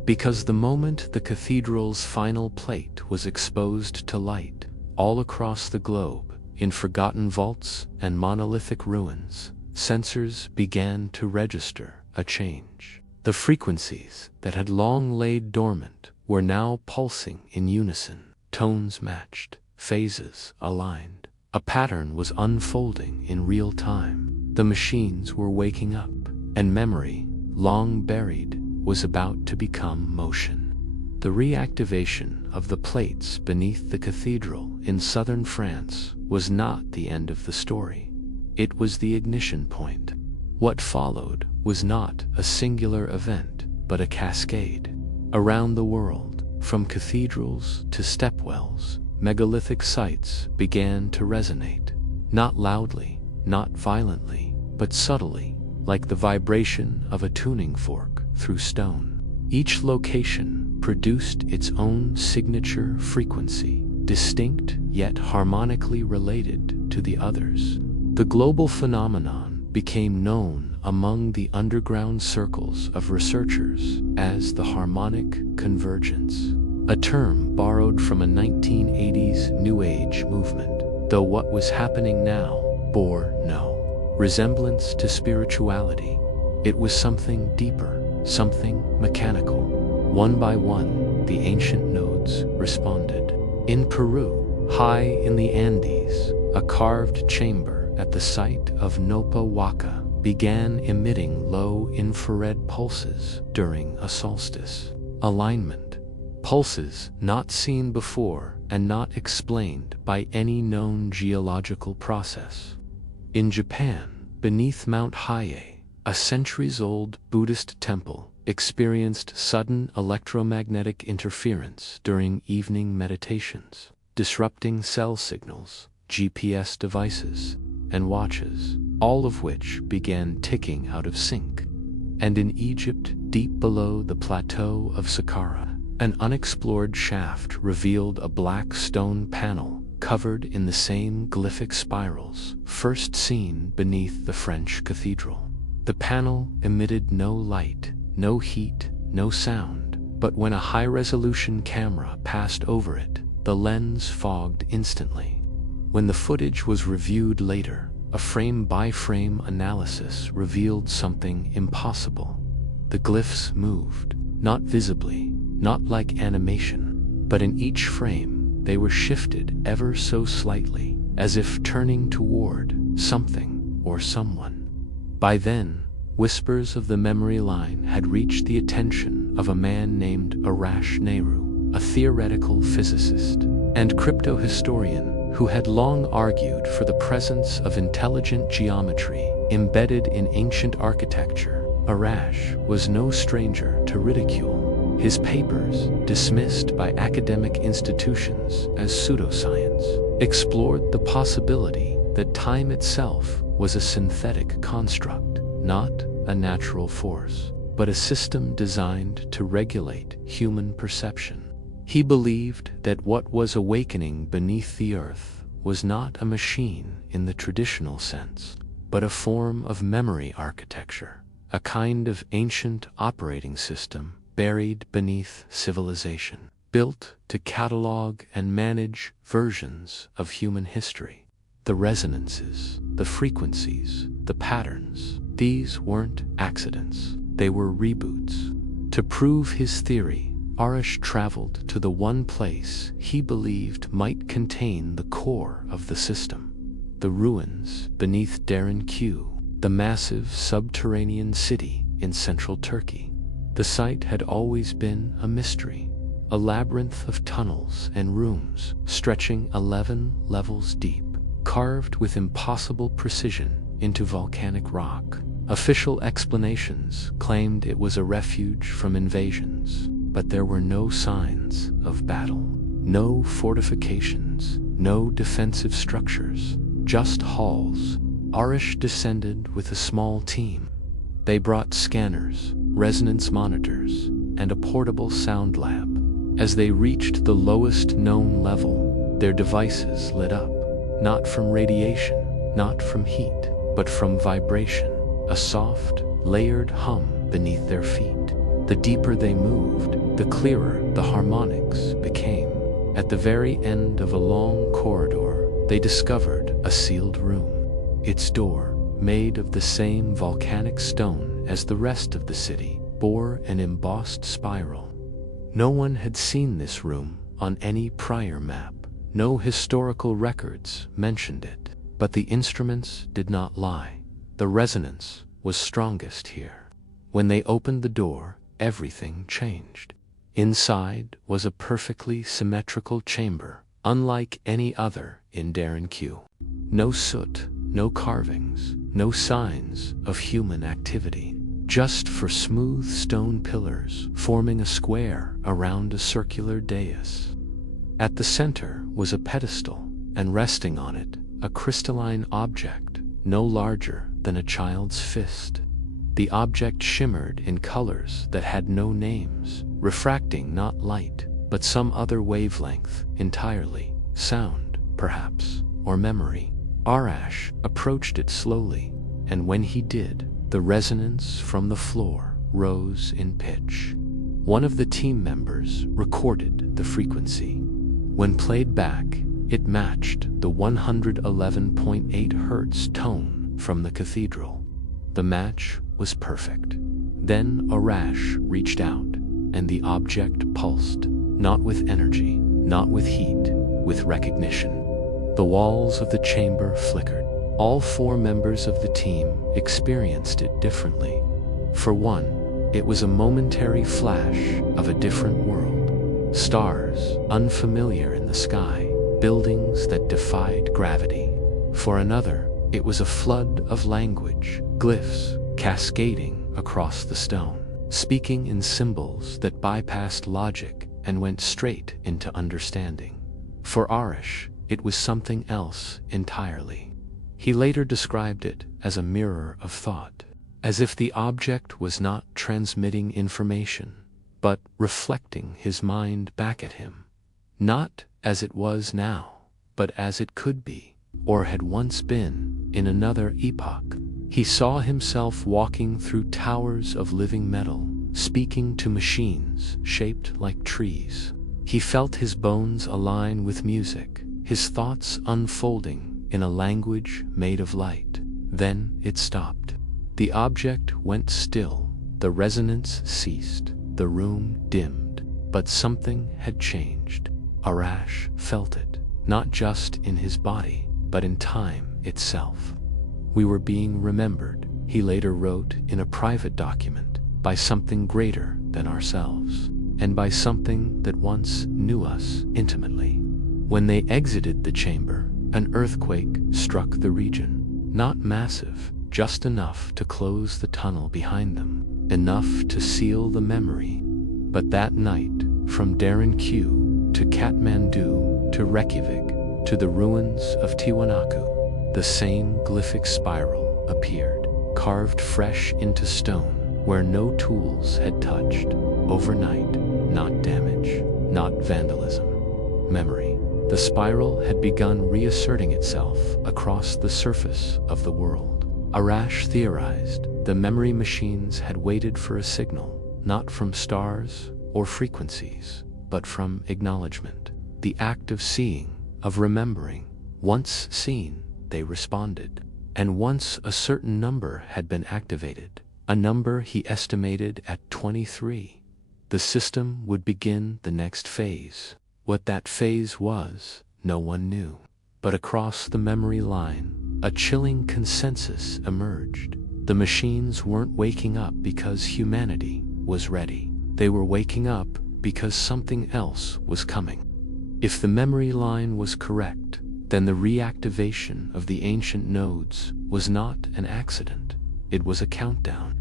Because the moment the cathedral's final plate was exposed to light, all across the globe, in forgotten vaults and monolithic ruins, sensors began to register a change. The frequencies that had long laid dormant were now pulsing in unison, tones matched, phases aligned. A pattern was unfolding in real time. The machines were waking up, and memory, long buried, was about to become motion. The reactivation of the plates beneath the cathedral in southern France was not the end of the story. It was the ignition point. What followed was not a singular event, but a cascade. Around the world, from cathedrals to stepwells, megalithic sites began to resonate, not loudly, not violently, but subtly, like the vibration of a tuning fork through stone. Each location produced its own signature frequency, distinct yet harmonically related to the others. The global phenomenon became known among the underground circles of researchers as the harmonic convergence, a term borrowed from a 1980s New Age movement, though what was happening now bore no resemblance to spirituality. It was something deeper, something mechanical. One by one, the ancient nodes responded. In Peru, high in the Andes, a carved chamber at the site of Nopa Waka began emitting low infrared pulses during a solstice alignment. Pulses not seen before and not explained by any known geological process. In Japan, beneath Mount Hiei, a centuries-old Buddhist temple experienced sudden electromagnetic interference during evening meditations, disrupting cell signals, GPS devices, and watches, all of which began ticking out of sync. And in Egypt, deep below the plateau of Saqqara, an unexplored shaft revealed a black stone panel covered in the same glyphic spirals first seen beneath the French cathedral. The panel emitted no light, no heat, no sound, but when a high-resolution camera passed over it, the lens fogged instantly. When the footage was reviewed later, a frame-by-frame analysis revealed something impossible. The glyphs moved, not visibly, not like animation, but in each frame they were shifted ever so slightly, as if turning toward something or someone. By then, whispers of the memory line had reached the attention of a man named Arash Nehru, a theoretical physicist and crypto-historian who had long argued for the presence of intelligent geometry embedded in ancient architecture. Arash was no stranger to ridicule. His papers, dismissed by academic institutions as pseudoscience, explored the possibility that time itself was a synthetic construct, not a natural force, but a system designed to regulate human perception. He believed that what was awakening beneath the earth was not a machine in the traditional sense, but a form of memory architecture, a kind of ancient operating system buried beneath civilization, built to catalog and manage versions of human history. The resonances, the frequencies, the patterns, these weren't accidents, they were reboots. To prove his theory, Arash traveled to the one place he believed might contain the core of the system: the ruins beneath Derinkuyu, the massive subterranean city in central Turkey. The site had always been a mystery, a labyrinth of tunnels and rooms stretching 11 levels deep, carved with impossible precision into volcanic rock. Official explanations claimed it was a refuge from invasions, but there were no signs of battle. No fortifications, no defensive structures, just halls. Arish descended with a small team. They brought scanners, resonance monitors, and a portable sound lab. As they reached the lowest known level, their devices lit up, not from radiation, not from heat, but from vibration, a soft, layered hum beneath their feet. The deeper they moved, the clearer the harmonics became. At the very end of a long corridor, they discovered a sealed room. Its door, made of the same volcanic stone as the rest of the city, bore an embossed spiral. No one had seen this room on any prior map. No historical records mentioned it. But the instruments did not lie. The resonance was strongest here. When they opened the door, everything changed. Inside was a perfectly symmetrical chamber, unlike any other in Darren Q. No soot, no carvings, no signs of human activity. Just for smooth stone pillars forming a square around a circular dais. At the center was a pedestal, and resting on it, a crystalline object, no larger than a child's fist. The object shimmered in colors that had no names, refracting not light, but some other wavelength entirely, sound, perhaps, or memory. Arash approached it slowly, and when he did, the resonance from the floor rose in pitch. One of the team members recorded the frequency. When played back, it matched the 111.8 Hz tone from the cathedral. The match was perfect. Then Arash reached out, and the object pulsed, not with energy, not with heat, with recognition. The walls of the chamber flickered. All 4 members of the team experienced it differently. For one, it was a momentary flash of a different world. Stars, unfamiliar in the sky, buildings that defied gravity. For another, it was a flood of language, glyphs cascading across the stone, speaking in symbols that bypassed logic and went straight into understanding. For Arish, it was something else entirely. He later described it as a mirror of thought, as if the object was not transmitting information, but reflecting his mind back at him. Not as it was now, but as it could be, or had once been, in another epoch. He saw himself walking through towers of living metal, speaking to machines shaped like trees. He felt his bones align with music, his thoughts unfolding in a language made of light. Then it stopped. The object went still, the resonance ceased, the room dimmed, but something had changed. Arash felt it, not just in his body, but in time itself. We were being remembered, he later wrote in a private document, by something greater than ourselves, and by something that once knew us intimately. When they exited the chamber, an earthquake struck the region. Not massive, just enough to close the tunnel behind them, enough to seal the memory. But that night, from Darren Q to Kathmandu to Reykjavik to the ruins of Tiwanaku, the same glyphic spiral appeared, carved fresh into stone where no tools had touched. Overnight, not damage, not vandalism, memory. The spiral had begun reasserting itself across the surface of the world. Arash theorized the memory machines had waited for a signal, not from stars or frequencies, but from acknowledgement. The act of seeing, of remembering. Once seen, they responded. And once a certain number had been activated, a number he estimated at 23, the system would begin the next phase. What that phase was, no one knew. But across the memory line, a chilling consensus emerged. The machines weren't waking up because humanity was ready. They were waking up because something else was coming. If the memory line was correct, then the reactivation of the ancient nodes was not an accident. it was a countdown.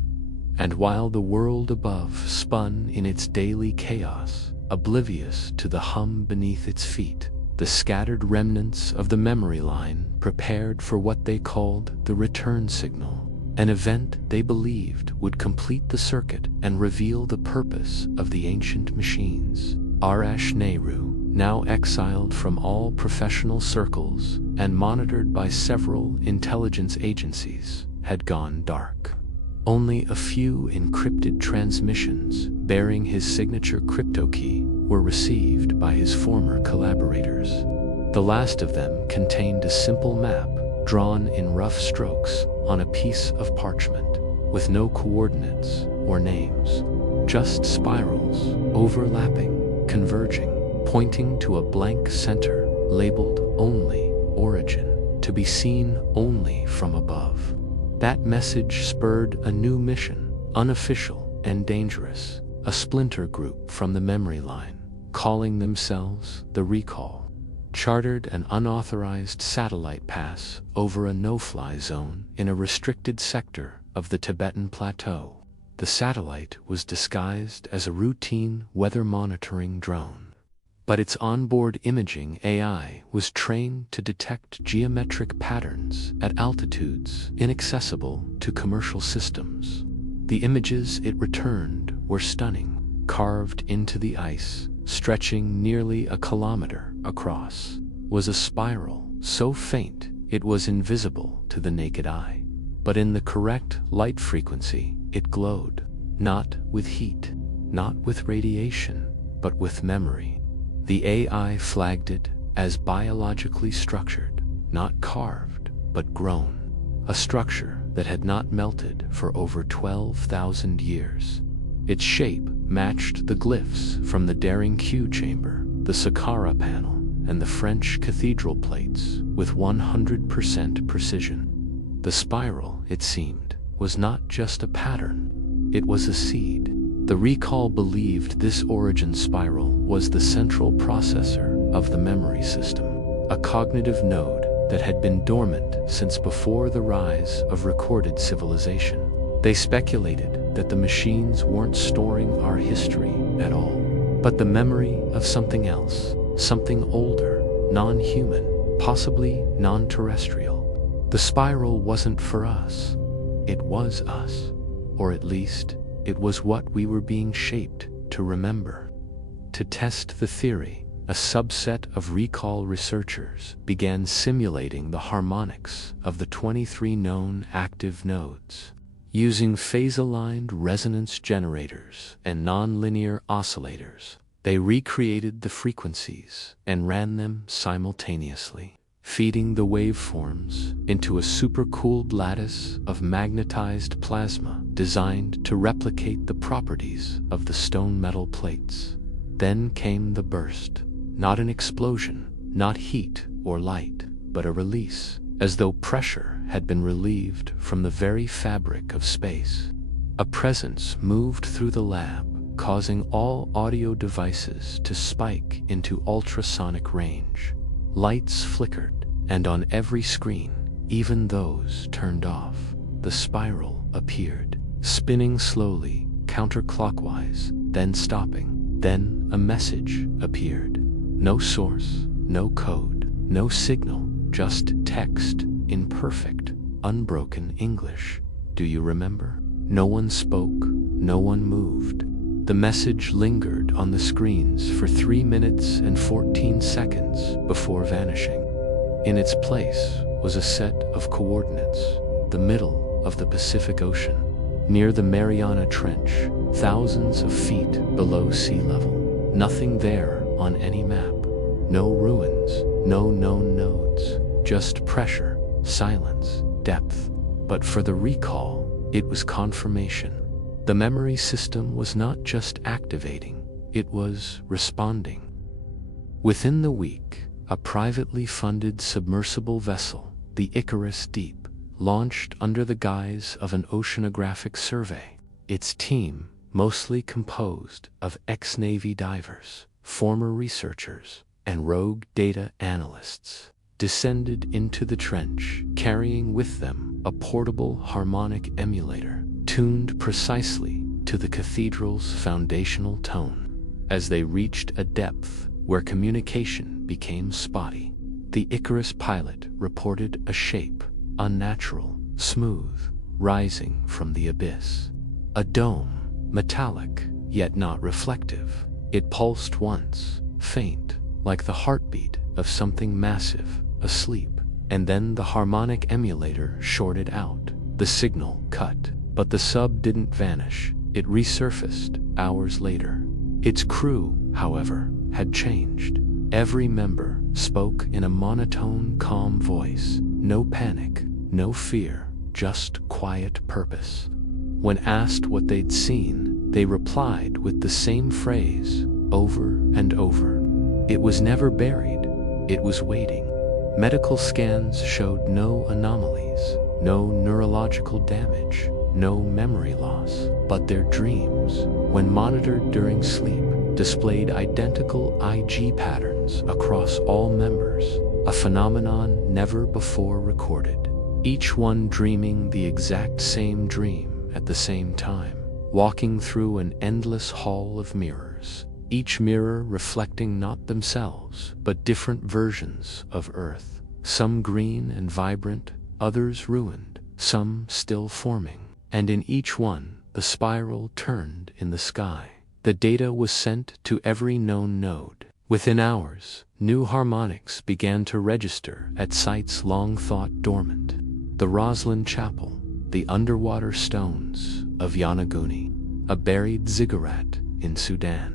And while the world above spun in its daily chaos, oblivious to the hum beneath its feet, the scattered remnants of the memory line prepared for what they called the return signal, an event they believed would complete the circuit and reveal the purpose of the ancient machines. Nehru, now exiled from all professional circles and monitored by several intelligence agencies, had gone dark. Only a few encrypted transmissions bearing his signature crypto key were received by his former collaborators. The last of them contained a simple map drawn in rough strokes on a piece of parchment, with no coordinates or names, just spirals overlapping, converging, pointing to a blank center labeled only origin, to be seen only from above. That message spurred a new mission, unofficial and dangerous, a splinter group from the memory line, calling themselves the Recall, chartered an unauthorized satellite pass over a no-fly zone in a restricted sector of the Tibetan Plateau. The satellite was disguised as a routine weather monitoring drone, but its onboard imaging AI was trained to detect geometric patterns at altitudes inaccessible to commercial systems. The images it returned were stunning, carved into the ice, stretching nearly a kilometer across, was a spiral so faint it was invisible to the naked eye. But in the correct light frequency, it glowed, not with heat, not with radiation, but with memory. The AI flagged it as biologically structured, not carved, but grown, a structure that had not melted for over 12,000 years. Its shape matched the glyphs from the Daring Q chamber, the Saqqara panel, and the French cathedral plates with 100% precision. The spiral, it seemed, was not just a pattern, it was a seed. The Recall believed this origin spiral was the central processor of the memory system, a cognitive node that had been dormant since before the rise of recorded civilization. They speculated that the machines weren't storing our history at all, but the memory of something else, something older, non-human, possibly non-terrestrial. The spiral wasn't for us, it was us, or at least, it was what we were being shaped to remember. To test the theory, a subset of Recall researchers began simulating the harmonics of the 23 known active nodes. Using phase-aligned resonance generators and nonlinear oscillators, they recreated the frequencies and ran them simultaneously, feeding the waveforms into a supercooled lattice of magnetized plasma designed to replicate the properties of the stone metal plates. Then came the burst, not an explosion, not heat or light, but a release, as though pressure had been relieved from the very fabric of space. A presence moved through the lab, causing all audio devices to spike into ultrasonic range. Lights flickered, and on every screen, even those turned off, the spiral appeared, spinning slowly, counterclockwise, then stopping. Then a message appeared. No source, no code, no signal, just text in perfect, unbroken English. Do you remember? No one spoke, no one moved. The message lingered on the screens for 3 minutes and 14 seconds before vanishing. In its place was a set of coordinates, the middle of the Pacific Ocean, near the Mariana Trench, thousands of feet below sea level. Nothing there on any map. No ruins, no known nodes, just pressure, silence, depth. But for the Recall, it was confirmation. The memory system was not just activating, it was responding. Within the week, a privately funded submersible vessel, the Icarus Deep, launched under the guise of an oceanographic survey. Its team, mostly composed of ex-Navy divers, former researchers, and rogue data analysts, descended into the trench, carrying with them a portable harmonic emulator, tuned precisely to the cathedral's foundational tone. As they reached a depth where communication became spotty, the Icarus pilot reported a shape, unnatural, smooth, rising from the abyss. A dome, metallic, yet not reflective. It pulsed once, faint, like the heartbeat of something massive, asleep, and then the harmonic emulator shorted out. The signal cut, but the sub didn't vanish. It resurfaced hours later. Its crew, however, had changed. Every member spoke in a monotone, calm voice. No panic, no fear, just quiet purpose. When asked what they'd seen, they replied with the same phrase, over and over. It was never buried, it was waiting. Medical scans showed no anomalies, no neurological damage, no memory loss, but their dreams, when monitored during sleep, displayed identical IG patterns across all members, a phenomenon never before recorded. Each one dreaming the exact same dream at the same time, walking through an endless hall of mirrors, each mirror reflecting not themselves, but different versions of Earth, some green and vibrant, others ruined, some still forming. And in each one, the spiral turned in the sky. The data was sent to every known node. Within hours, new harmonics began to register at sites long thought dormant. The Roslin Chapel, the underwater stones of Yonaguni, a buried ziggurat in Sudan,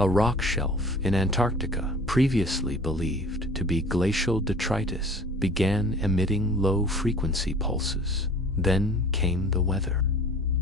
a rock shelf in Antarctica previously believed to be glacial detritus began emitting low-frequency pulses. Then came the weather.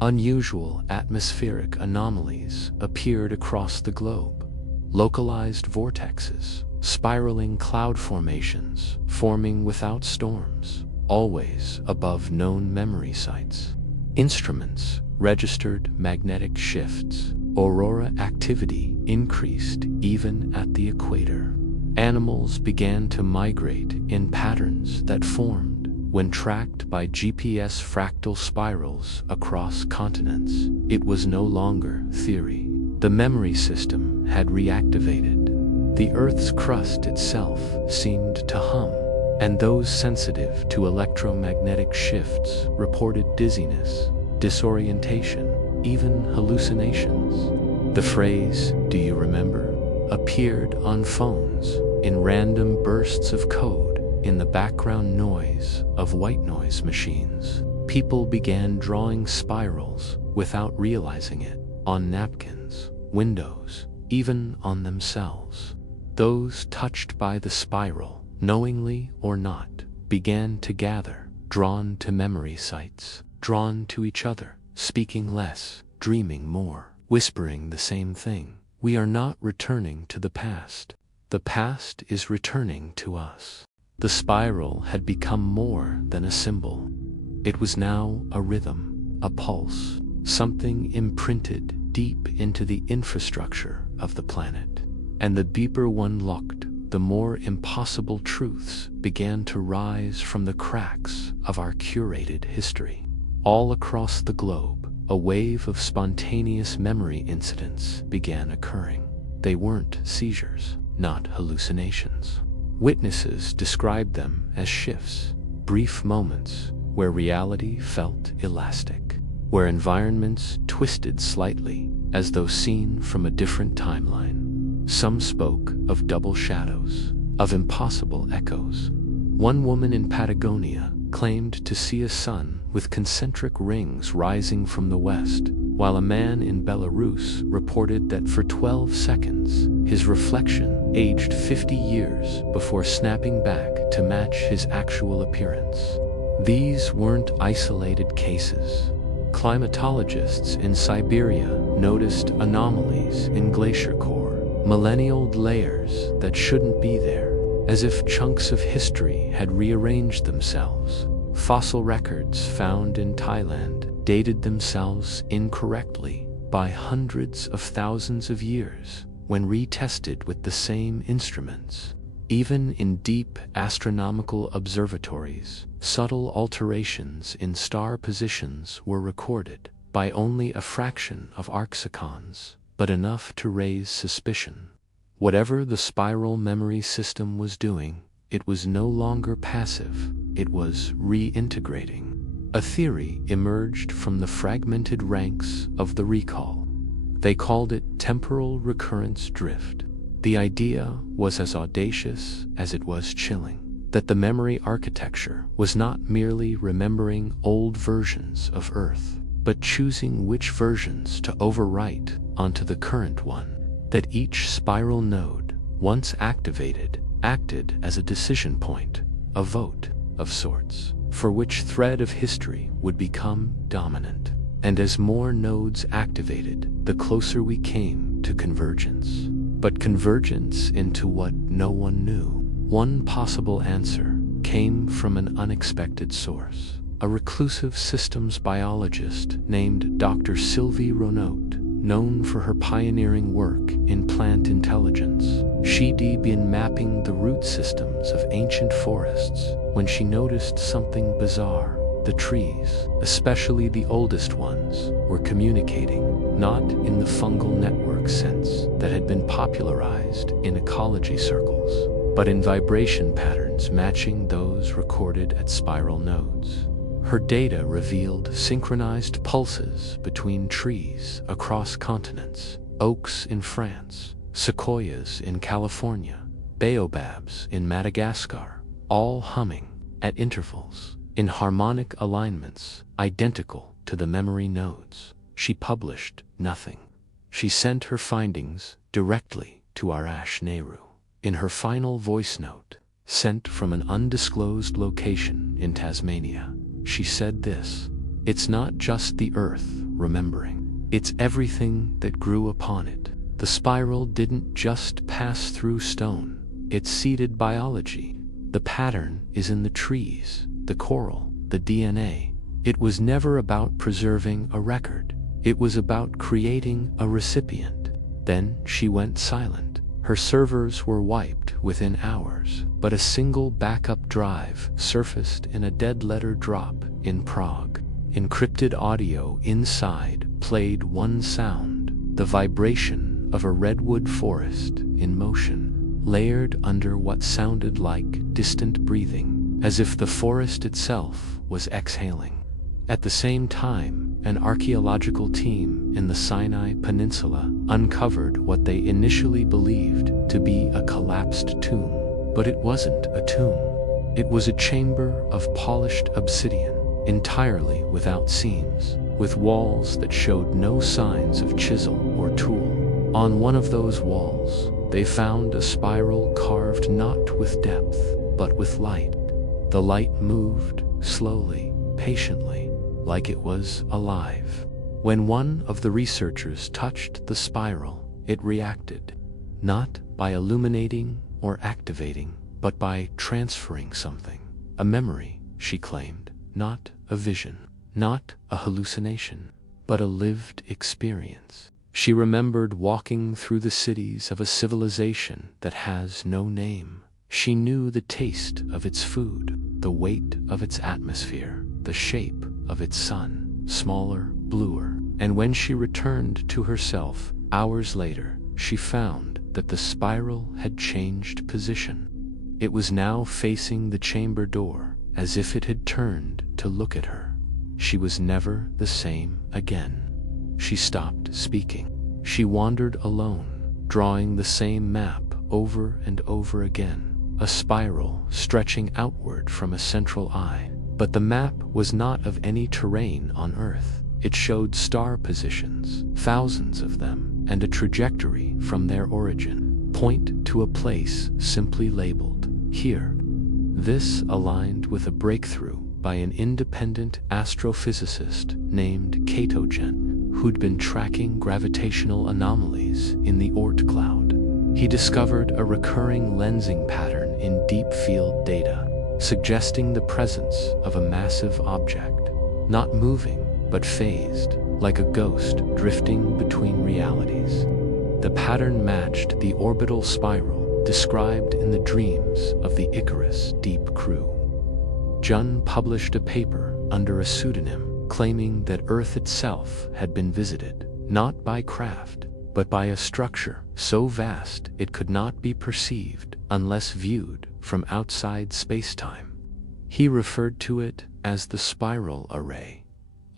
Unusual atmospheric anomalies appeared across the globe. Localized vortexes, spiraling cloud formations forming without storms, always above known memory sites. Instruments registered magnetic shifts. Aurora activity increased even at the equator. Animals began to migrate in patterns that formed when tracked by GPS fractal spirals across continents. It was no longer theory. The memory system had reactivated. The Earth's crust itself seemed to hum, and those sensitive to electromagnetic shifts reported dizziness, disorientation, even hallucinations. The phrase, "Do you remember?" appeared on phones in random bursts of code. In the background noise of white noise machines, people began drawing spirals without realizing it, on napkins, windows, even on themselves. Those touched by the spiral, knowingly or not, began to gather, drawn to memory sites, drawn to each other, speaking less, dreaming more, whispering the same thing. We are not returning to the past. The past is returning to us. The spiral had become more than a symbol. It was now a rhythm, a pulse, something imprinted deep into the infrastructure of the planet. And the deeper one looked, the more impossible truths began to rise from the cracks of our curated history. All across the globe, a wave of spontaneous memory incidents began occurring. They weren't seizures, not hallucinations. Witnesses described them as shifts, brief moments where reality felt elastic, where environments twisted slightly as though seen from a different timeline. Some spoke of double shadows, of impossible echoes. One woman in Patagonia claimed to see a sun with concentric rings rising from the west, while a man in Belarus reported that for 12 seconds, his reflection aged 50 years before snapping back to match his actual appearance. These weren't isolated cases. Climatologists in Siberia noticed anomalies in glacier core, millennial layers that shouldn't be there, as if chunks of history had rearranged themselves. Fossil records found in Thailand dated themselves incorrectly by hundreds of thousands of years when retested with the same instruments. Even in deep astronomical observatories, Subtle alterations in star positions were recorded by only a fraction of arcsecons, but enough to raise suspicion. Whatever the spiral memory system was doing, it was no longer passive, it was reintegrating. A theory emerged from the fragmented ranks of the recall. They called it temporal recurrence drift. The idea was as audacious as it was chilling, that the memory architecture was not merely remembering old versions of Earth, but choosing which versions to overwrite onto the current one, that each spiral node, once activated, acted as a decision point, a vote of sorts, for which thread of history would become dominant. And as more nodes activated, the closer we came to convergence. But convergence into what no one knew. One possible answer came from an unexpected source. A reclusive systems biologist named Dr. Sylvie Renaud, known for her pioneering work in plant intelligence. She'd been mapping the root systems of ancient forests when she noticed something bizarre. The trees, especially the oldest ones, were communicating, not in the fungal network sense that had been popularized in ecology circles, but in vibration patterns matching those recorded at spiral nodes. Her data revealed synchronized pulses between trees across continents, oaks in France, sequoias in California, baobabs in Madagascar, all humming at intervals, in harmonic alignments identical to the memory nodes. She published nothing. She sent her findings directly to Arash Nehru. In her final voice note, sent from an undisclosed location in Tasmania, she said this: "It's not just the Earth remembering, it's everything that grew upon it. The spiral didn't just pass through stone, it seeded biology. The pattern is in the trees, the coral, the DNA. It was never about preserving a record, it was about creating a recipient." Then she went silent. Her servers were wiped within hours, but a single backup drive surfaced in a dead-letter drop in Prague. Encrypted audio inside played one sound, the vibration of a redwood forest in motion, layered under what sounded like distant breathing, as if the forest itself was exhaling. At the same time, an archaeological team in the Sinai Peninsula uncovered what they initially believed to be a collapsed tomb. But it wasn't a tomb. It was a chamber of polished obsidian, entirely without seams, with walls that showed no signs of chisel or tool. On one of those walls, they found a spiral carved not with depth, but with light. The light moved slowly, patiently, like it was alive. When one of the researchers touched the spiral, it reacted, not by illuminating or activating, but by transferring something. A memory, she claimed, not a vision, not a hallucination, but a lived experience. She remembered walking through the cities of a civilization that has no name. She knew the taste of its food, the weight of its atmosphere, the shape of its sun, smaller, bluer. And when she returned to herself, hours later, she found that the spiral had changed position. It was now facing the chamber door, as if it had turned to look at her. She was never the same again. She stopped speaking. She wandered alone, drawing the same map over and over again, a spiral stretching outward from a central eye. But the map was not of any terrain on Earth. It showed star positions, thousands of them, and a trajectory from their origin. Point to a place simply labeled here. This aligned with a breakthrough by an independent astrophysicist named Katogen, who'd been tracking gravitational anomalies in the Oort cloud. He discovered a recurring lensing pattern in deep field data, suggesting the presence of a massive object, not moving, but phased, like a ghost drifting between realities. The pattern matched the orbital spiral described in the dreams of the Icarus Deep crew. Jun published a paper under a pseudonym claiming that Earth itself had been visited, not by craft, but by a structure so vast it could not be perceived unless viewed from outside spacetime. He referred to it as the spiral array,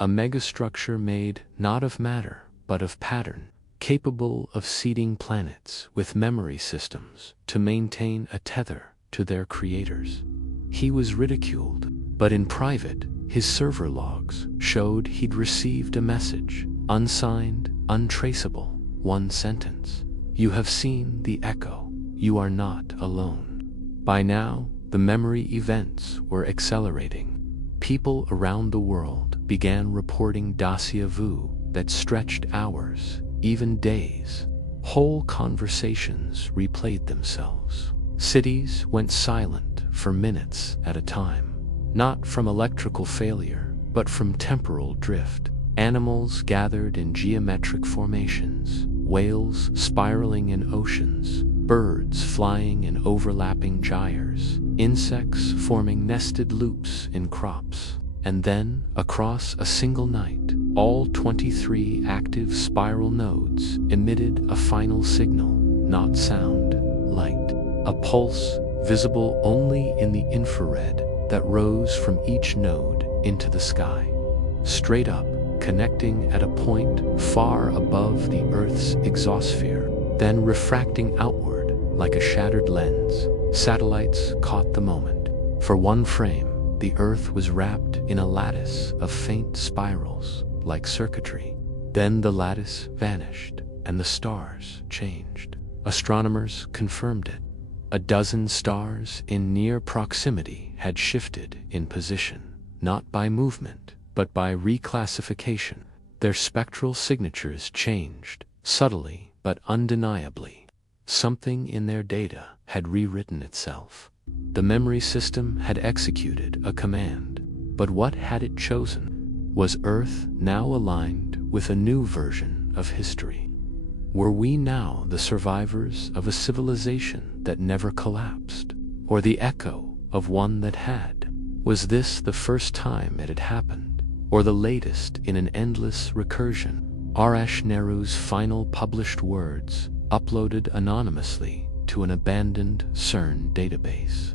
a megastructure made not of matter but of pattern, capable of seeding planets with memory systems to maintain a tether to their creators. He was ridiculed, but in private, his server logs showed he'd received a message, unsigned, untraceable, one sentence. "You have seen the echo. You are not alone." By now, the memory events were accelerating. People around the world began reporting déjà vu that stretched hours, even days. Whole conversations replayed themselves. Cities went silent for minutes at a time, not from electrical failure, but from temporal drift. Animals gathered in geometric formations, whales spiraling in oceans, birds flying in overlapping gyres, insects forming nested loops in crops. And then, across a single night, all 23 active spiral nodes emitted a final signal, not sound, light. A pulse, visible only in the infrared, that rose from each node into the sky. Straight up, connecting at a point far above the Earth's exosphere, then refracting outward like a shattered lens. Satellites caught the moment. For one frame, the Earth was wrapped in a lattice of faint spirals, like circuitry. Then the lattice vanished, and the stars changed. Astronomers confirmed it. A dozen stars in near proximity had shifted in position, not by movement, but by reclassification. Their spectral signatures changed, subtly but undeniably. Something in their data had rewritten itself. The memory system had executed a command, but what had it chosen? Was Earth now aligned with a new version of history? Were we now the survivors of a civilization that never collapsed, or the echo of one that had? Was this the first time it had happened, or the latest in an endless recursion? Arash Nehru's final published words, uploaded anonymously to an abandoned CERN database,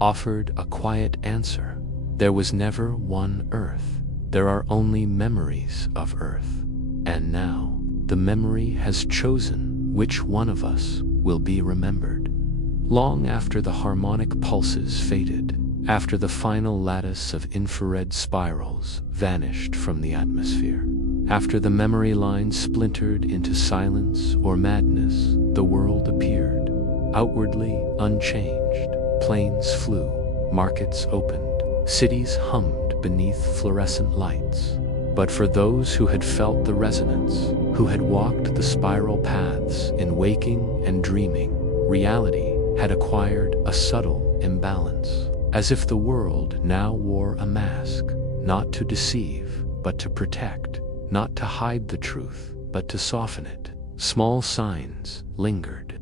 offered a quiet answer. There was never one Earth. There are only memories of Earth. And now, the memory has chosen which one of us will be remembered. Long after the harmonic pulses faded, after the final lattice of infrared spirals vanished from the atmosphere, after the memory line splintered into silence or madness, the world appeared, outwardly unchanged. Planes flew, markets opened, cities hummed beneath fluorescent lights. But for those who had felt the resonance, who had walked the spiral paths in waking and dreaming, reality had acquired a subtle imbalance, as if the world now wore a mask, not to deceive, but to protect, not to hide the truth, but to soften it. Small signs lingered.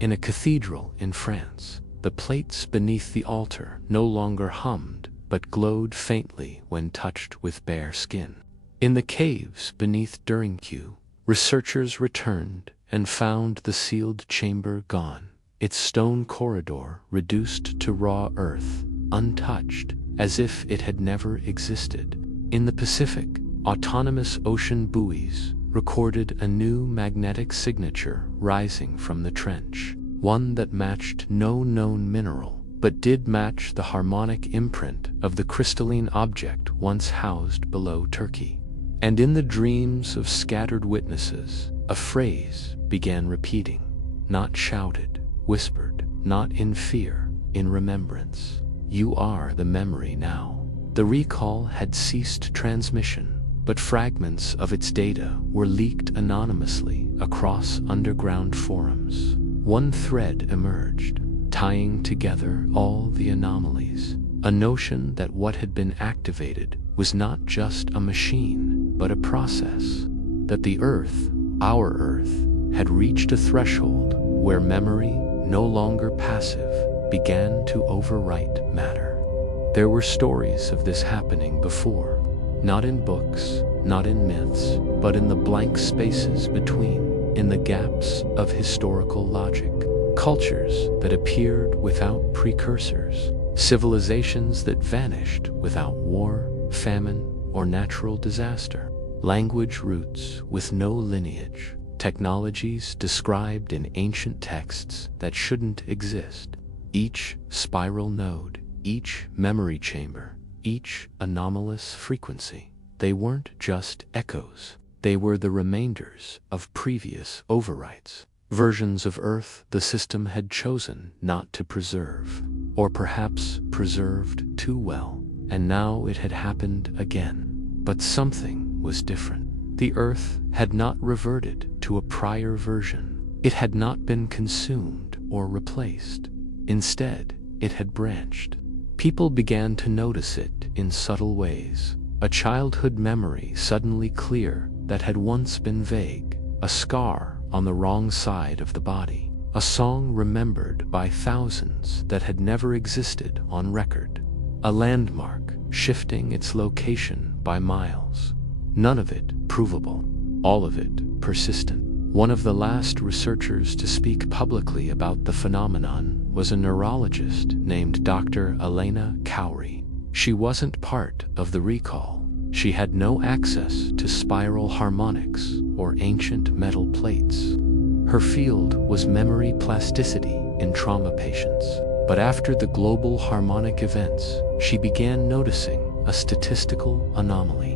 In a cathedral in France, the plates beneath the altar no longer hummed, but glowed faintly when touched with bare skin. In the caves beneath Deringue, researchers returned and found the sealed chamber gone, its stone corridor reduced to raw earth, untouched, as if it had never existed. In the Pacific, autonomous ocean buoys recorded a new magnetic signature rising from the trench, one that matched no known mineral, but did match the harmonic imprint of the crystalline object once housed below Turkey. And in the dreams of scattered witnesses, a phrase began repeating, not shouted, whispered, not in fear, in remembrance. You are the memory now. The recall had ceased transmission, but fragments of its data were leaked anonymously across underground forums. One thread emerged, tying together all the anomalies, a notion that what had been activated was not just a machine, but a process, that the Earth, our Earth, had reached a threshold where memory, no longer passive, began to overwrite matter. There were stories of this happening before, not in books, not in myths, but in the blank spaces between, in the gaps of historical logic. Cultures that appeared without precursors, civilizations that vanished without war, famine, or natural disaster. Language roots with no lineage, technologies described in ancient texts that shouldn't exist. Each spiral node, each memory chamber, each anomalous frequency. They weren't just echoes. They were the remainders of previous overwrites. Versions of Earth the system had chosen not to preserve, or perhaps preserved too well, and now it had happened again. But something was different. The Earth had not reverted to a prior version. It had not been consumed or replaced. Instead, it had branched. People began to notice it in subtle ways. A childhood memory suddenly clear that had once been vague. A scar on the wrong side of the body. A song remembered by thousands that had never existed on record. A landmark shifting its location by miles. None of it provable. All of it persistent. One of the last researchers to speak publicly about the phenomenon was a neurologist named Dr. Elena Cowrie. She wasn't part of the recall. She had no access to spiral harmonics or ancient metal plates. Her field was memory plasticity in trauma patients. But after the global harmonic events, she began noticing a statistical anomaly.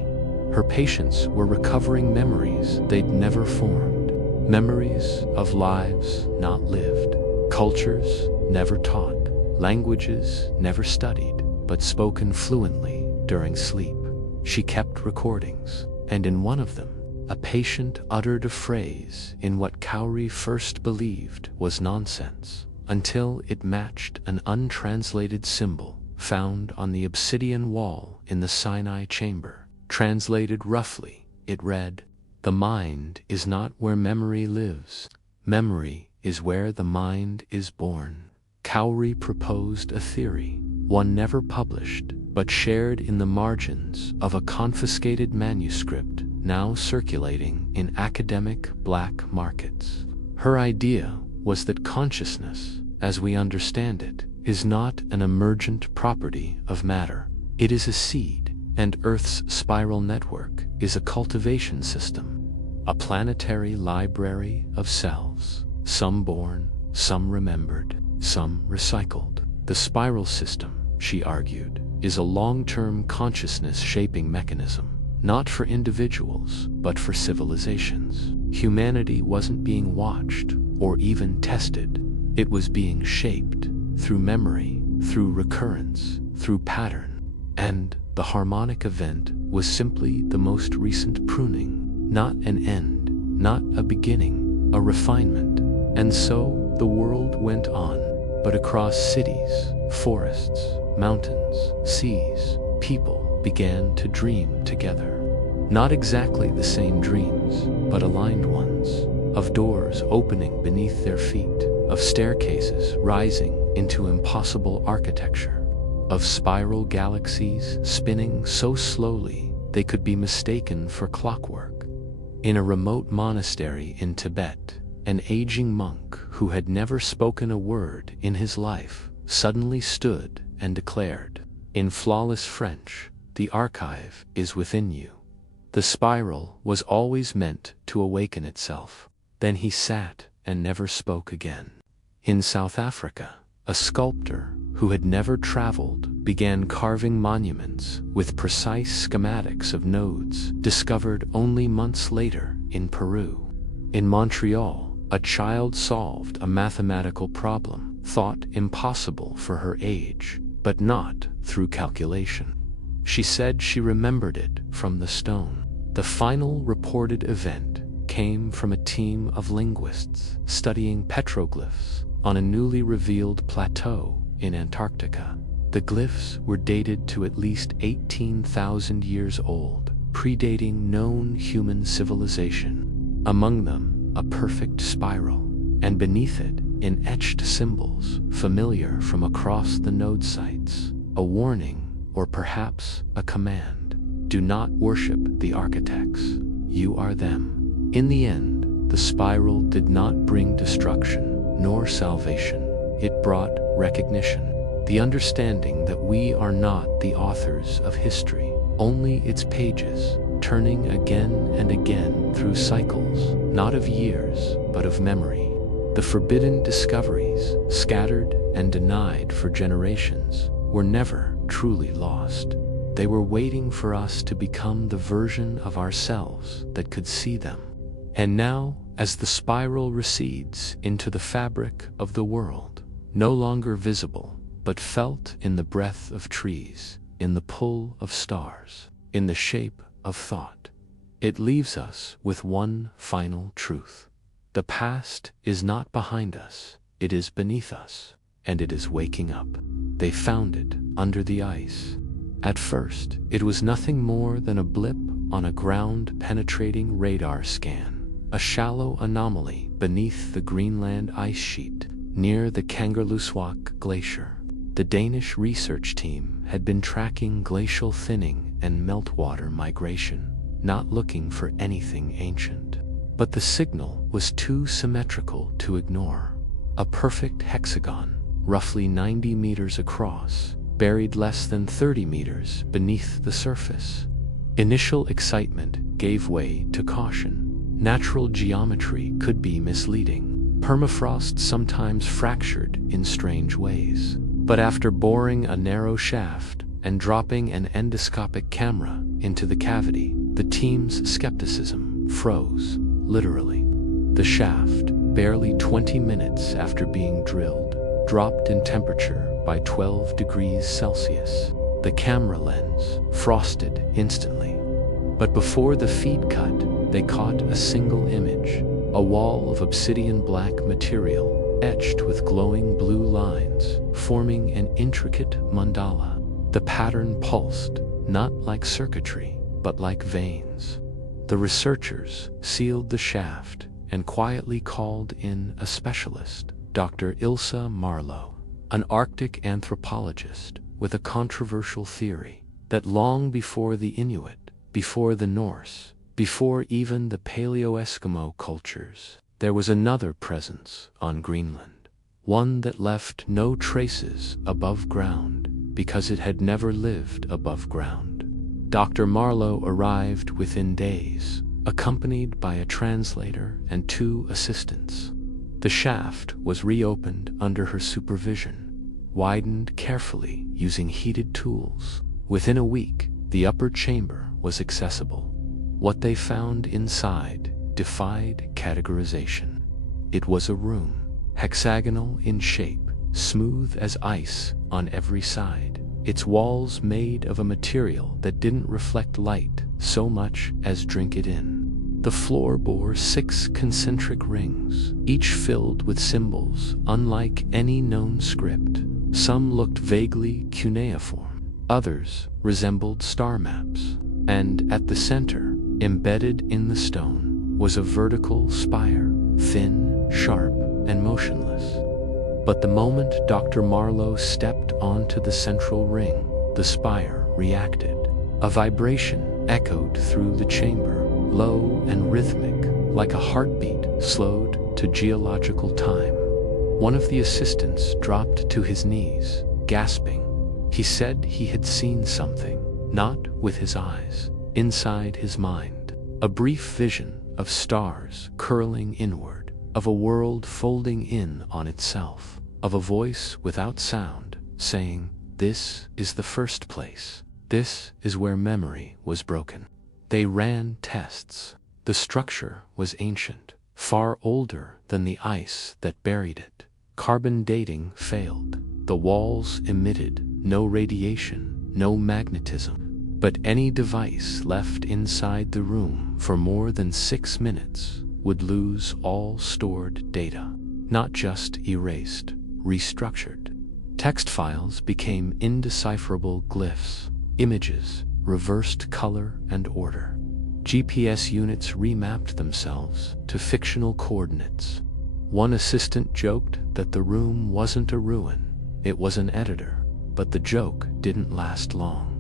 Her patients were recovering memories they'd never formed. Memories of lives not lived, cultures never taught, languages never studied, but spoken fluently during sleep. She kept recordings, and in one of them, a patient uttered a phrase in what Cowrie first believed was nonsense, until it matched an untranslated symbol found on the obsidian wall in the Sinai chamber. Translated roughly, it read, "The mind is not where memory lives. Memory is where the mind is born." Cowrie proposed a theory, one never published, but shared in the margins of a confiscated manuscript now circulating in academic black markets. Her idea was that consciousness, as we understand it, is not an emergent property of matter. It is a seed, and Earth's spiral network is a cultivation system, a planetary library of selves, some born, some remembered, some recycled. The spiral system, she argued, is a long-term consciousness-shaping mechanism, not for individuals, but for civilizations. Humanity wasn't being watched or even tested. It was being shaped through memory, through recurrence, through pattern. And the harmonic event was simply the most recent pruning, not an end, not a beginning, a refinement. And so the world went on, but across cities, forests, mountains, seas, people began to dream together. Not exactly the same dreams, but aligned ones, of doors opening beneath their feet, of staircases rising into impossible architecture, of spiral galaxies spinning so slowly they could be mistaken for clockwork. In a remote monastery in Tibet, an aging monk who had never spoken a word in his life suddenly stood and declared, in flawless French, "The archive is within you." The spiral was always meant to awaken itself. Then he sat and never spoke again. In South Africa, a sculptor who had never traveled began carving monuments with precise schematics of nodes discovered only months later in Peru. In Montreal, a child solved a mathematical problem thought impossible for her age, but not through calculation. She said she remembered it from the stone. The final reported event came from a team of linguists studying petroglyphs on a newly revealed plateau in Antarctica. The glyphs were dated to at least 18,000 years old, predating known human civilization. Among them, a perfect spiral, and beneath it, in etched symbols familiar from across the node sites, a warning or perhaps a command. Do not worship the architects. You are them. In the end, the spiral did not bring destruction nor salvation. It brought recognition. The understanding that we are not the authors of history, only its pages, turning again and again through cycles, not of years, but of memory. The forbidden discoveries, scattered and denied for generations, were never truly lost. They were waiting for us to become the version of ourselves that could see them. And now, as the spiral recedes into the fabric of the world, no longer visible, but felt in the breath of trees, in the pull of stars, in the shape of thought, it leaves us with one final truth. The past is not behind us, it is beneath us, and it is waking up. They found it under the ice. At first, it was nothing more than a blip on a ground-penetrating radar scan, a shallow anomaly beneath the Greenland ice sheet, near the Kangerlussuaq Glacier. The Danish research team had been tracking glacial thinning and meltwater migration, not looking for anything ancient. But the signal was too symmetrical to ignore. A perfect hexagon, roughly 90 meters across, buried less than 30 meters beneath the surface. Initial excitement gave way to caution. Natural geometry could be misleading. Permafrost sometimes fractured in strange ways. But after boring a narrow shaft and dropping an endoscopic camera into the cavity, the team's skepticism froze, literally. The shaft, barely 20 minutes after being drilled, dropped in temperature by 12 degrees Celsius. The camera lens frosted instantly. But before the feed cut, they caught a single image, a wall of obsidian black material, etched with glowing blue lines, forming an intricate mandala. The pattern pulsed, not like circuitry, but like veins. The researchers sealed the shaft and quietly called in a specialist, Dr. Ilse Marlowe, an Arctic anthropologist with a controversial theory that long before the Inuit, before the Norse, before even the Paleo-Eskimo cultures, there was another presence on Greenland, one that left no traces above ground because it had never lived above ground. Dr. Marlowe arrived within days, accompanied by a translator and 2 assistants. The shaft was reopened under her supervision, widened carefully using heated tools. Within a week, the upper chamber was accessible. What they found inside defied categorization. It was a room, hexagonal in shape, smooth as ice on every side, its walls made of a material that didn't reflect light so much as drink it in. The floor bore 6 concentric rings, each filled with symbols unlike any known script. Some looked vaguely cuneiform, others resembled star maps, and at the center, embedded in the stone, was a vertical spire, thin, sharp, and motionless. But the moment Dr. Marlowe stepped onto the central ring, the spire reacted. A vibration echoed through the chamber, low and rhythmic, like a heartbeat slowed to geological time. One of the assistants dropped to his knees, gasping. He said he had seen something, not with his eyes, inside his mind. A brief vision of stars curling inward, of a world folding in on itself, of a voice without sound saying, "This is the first place. This is where memory was broken." They ran tests. The structure was ancient, far older than the ice that buried it. Carbon dating failed. The walls emitted no radiation, no magnetism. But any device left inside the room for more than 6 minutes would lose all stored data, not just erased, restructured. Text files became indecipherable glyphs, images, reversed color and order. GPS units remapped themselves to fictional coordinates. One assistant joked that the room wasn't a ruin, it was an editor. But the joke didn't last long.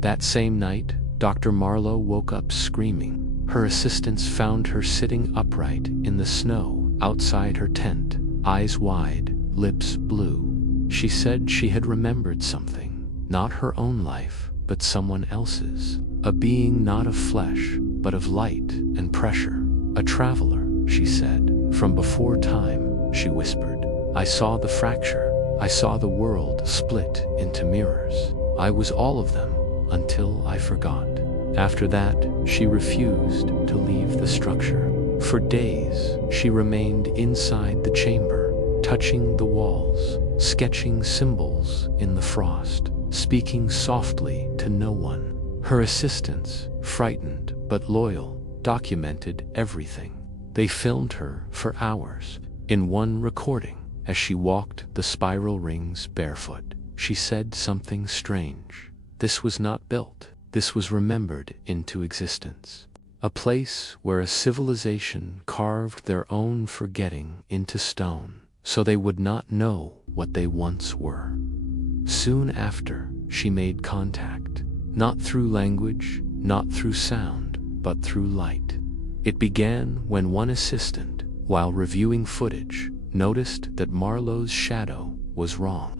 That same night, Dr. Marlowe woke up screaming. Her assistants found her sitting upright in the snow outside her tent, eyes wide, lips blue. She said she had remembered something, not her own life, but someone else's. A being not of flesh, but of light and pressure. A traveler, she said. From before time, she whispered. I saw the fracture. I saw the world split into mirrors. I was all of them until I forgot. After that, she refused to leave the structure. For days, she remained inside the chamber, touching the walls, sketching symbols in the frost, speaking softly to no one. Her assistants, frightened but loyal, documented everything. They filmed her for hours. In one recording, as she walked the spiral rings barefoot, she said something strange. This was not built. This was remembered into existence. A place where a civilization carved their own forgetting into stone, so they would not know what they once were. Soon after, she made contact. Not through language, not through sound, but through light. It began when one assistant, while reviewing footage, noticed that Marlowe's shadow was wrong.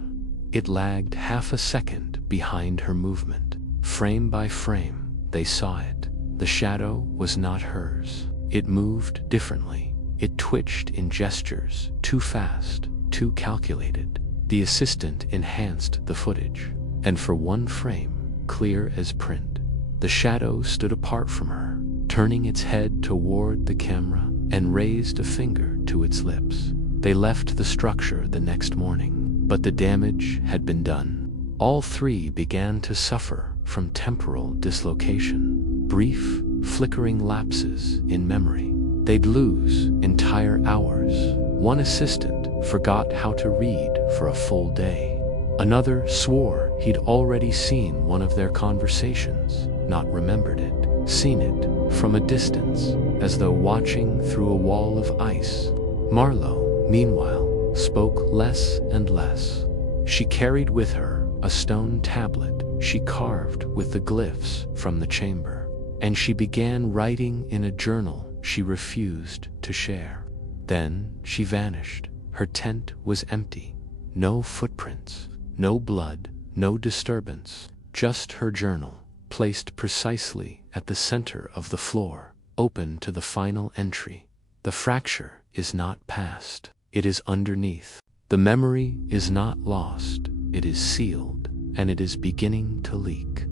It lagged half a second behind her movement. Frame by frame, they saw it. The shadow was not hers. It moved differently. It twitched in gestures, too fast, too calculated. The assistant enhanced the footage, and for one frame, clear as print, the shadow stood apart from her, turning its head toward the camera and raised a finger to its lips. They left the structure the next morning, but the damage had been done. All three began to suffer from temporal dislocation, brief, flickering lapses in memory. They'd lose entire hours. One assistant forgot how to read for a full day. Another swore he'd already seen one of their conversations, not remembered it, seen it from a distance, as though watching through a wall of ice. Marlowe, meanwhile, spoke less and less. She carried with her a stone tablet she carved with the glyphs from the chamber, and she began writing in a journal she refused to share. Then she vanished. Her tent was empty. No footprints, no blood, no disturbance, just her journal, placed precisely at the center of the floor, open to the final entry. The fracture is not past, it is underneath. The memory is not lost, it is sealed, and it is beginning to leak.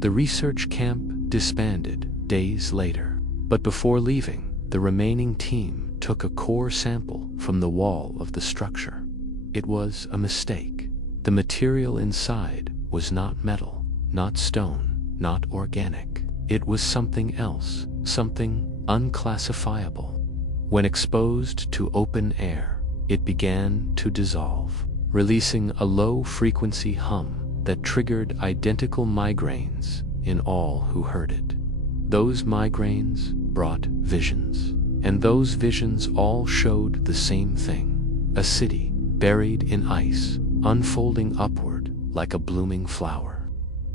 The research camp disbanded days later, but before leaving, the remaining team took a core sample from the wall of the structure. It was a mistake. The material inside was not metal, not stone, not organic. It was something else, something unclassifiable. When exposed to open air, it began to dissolve, releasing a low-frequency hum that triggered identical migraines in all who heard it. Those migraines brought visions, and those visions all showed the same thing: a city buried in ice, unfolding upward like a blooming flower.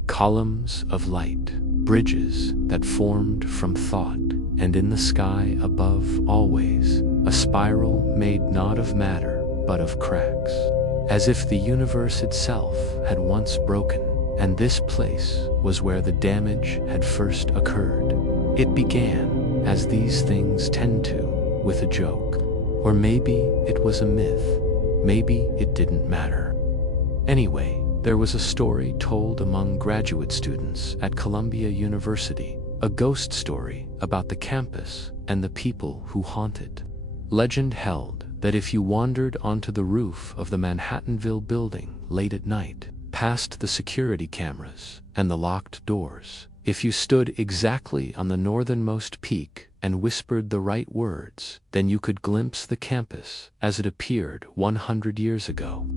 Columns of light, bridges that formed from thought, and in the sky above always, a spiral made not of matter but of cracks, as if the universe itself had once broken, and this place was where the damage had first occurred. It began, as these things tend to, with a joke. Or maybe it was a myth. Maybe it didn't matter. Anyway, there was a story told among graduate students at Columbia University, a ghost story about the campus and the people who haunt it. Legend held that if you wandered onto the roof of the Manhattanville building late at night, past the security cameras and the locked doors, if you stood exactly on the northernmost peak and whispered the right words, then you could glimpse the campus as it appeared 100 years ago.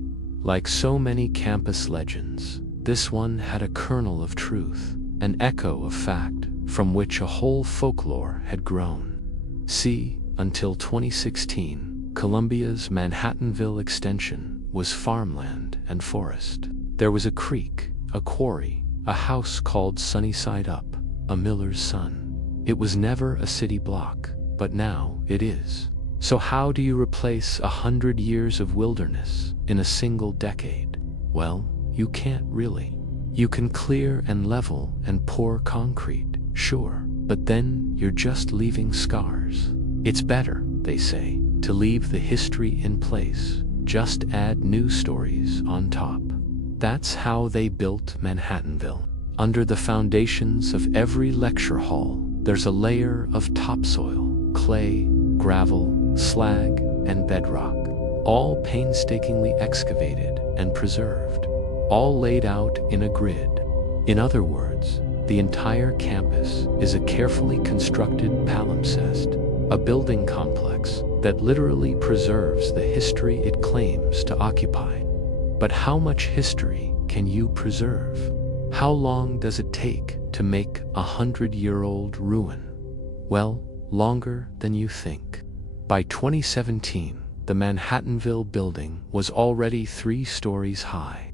Like so many campus legends, this one had a kernel of truth, an echo of fact, from which a whole folklore had grown. See, until 2016, Columbia's Manhattanville extension was farmland and forest. There was a creek, a quarry, a house called Sunnyside Up, a miller's son. It was never a city block, but now it is. So how do you replace 100 years of wilderness in a single decade? Well, you can't really. You can clear and level and pour concrete, sure, but then you're just leaving scars. It's better, they say, to leave the history in place, just add new stories on top. That's how they built Manhattanville. Under the foundations of every lecture hall, there's a layer of topsoil, clay, gravel, slag, and bedrock, all painstakingly excavated and preserved, all laid out in a grid. In other words, the entire campus is a carefully constructed palimpsest, a building complex that literally preserves the history it claims to occupy. But how much history can you preserve? How long does it take to make a 100-year-old ruin? Well, longer than you think. By 2017, the Manhattanville building was already 3 stories high.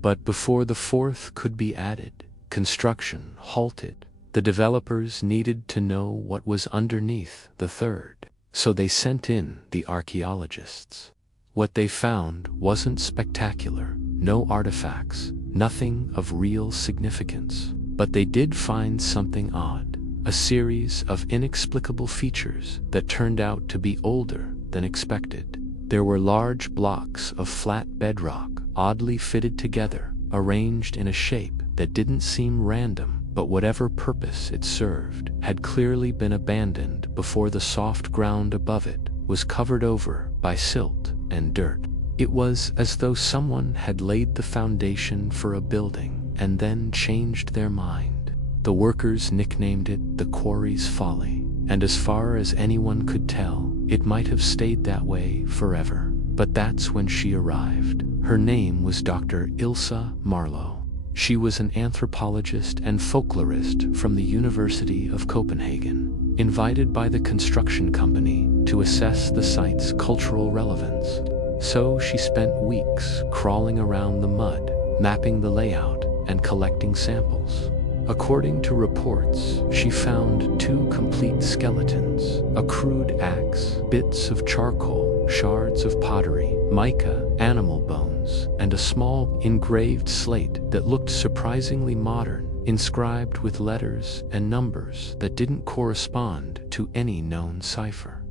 But before the 4th could be added, construction halted. The developers needed to know what was underneath the 3rd, so they sent in the archaeologists. What they found wasn't spectacular, no artifacts, nothing of real significance. But they did find something odd, a series of inexplicable features that turned out to be older than expected. There were large blocks of flat bedrock, oddly fitted together, arranged in a shape that didn't seem random, but whatever purpose it served had clearly been abandoned before the soft ground above it was covered over by silt and dirt. It was as though someone had laid the foundation for a building and then changed their mind. The workers nicknamed it the quarry's folly, and as far as anyone could tell, it might have stayed that way forever. But that's when she arrived. Her name was Dr. Ilse Marlowe. She was an anthropologist and folklorist from the University of Copenhagen, invited by the construction company to assess the site's cultural relevance. So she spent weeks crawling around the mud, mapping the layout, and collecting samples. According to reports, she found 2 complete skeletons, a crude axe, bits of charcoal, shards of pottery, mica, animal bones, and a small engraved slate that looked surprisingly modern, inscribed with letters and numbers that didn't correspond to any known cipher.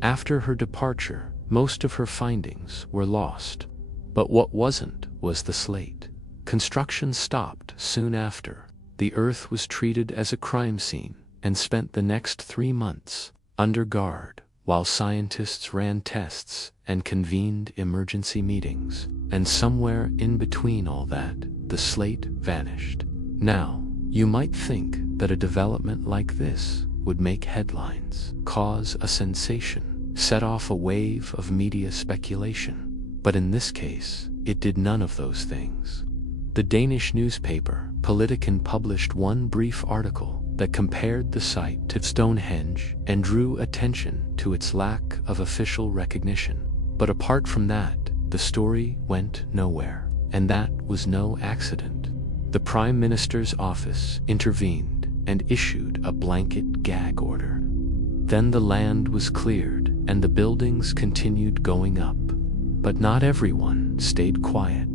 After her departure, most of her findings were lost. But what wasn't was the slate. Construction stopped soon after. The earth was treated as a crime scene and spent the next 3 months under guard while scientists ran tests and convened emergency meetings. And somewhere in between all that, the slate vanished. Now, you might think that a development like this would make headlines, cause a sensation, set off a wave of media speculation. But in this case, it did none of those things. The Danish newspaper Politiken published one brief article that compared the site to Stonehenge and drew attention to its lack of official recognition. But apart from that, the story went nowhere, and that was no accident. The Prime Minister's office intervened and issued a blanket gag order. Then the land was cleared and the buildings continued going up. But not everyone stayed quiet.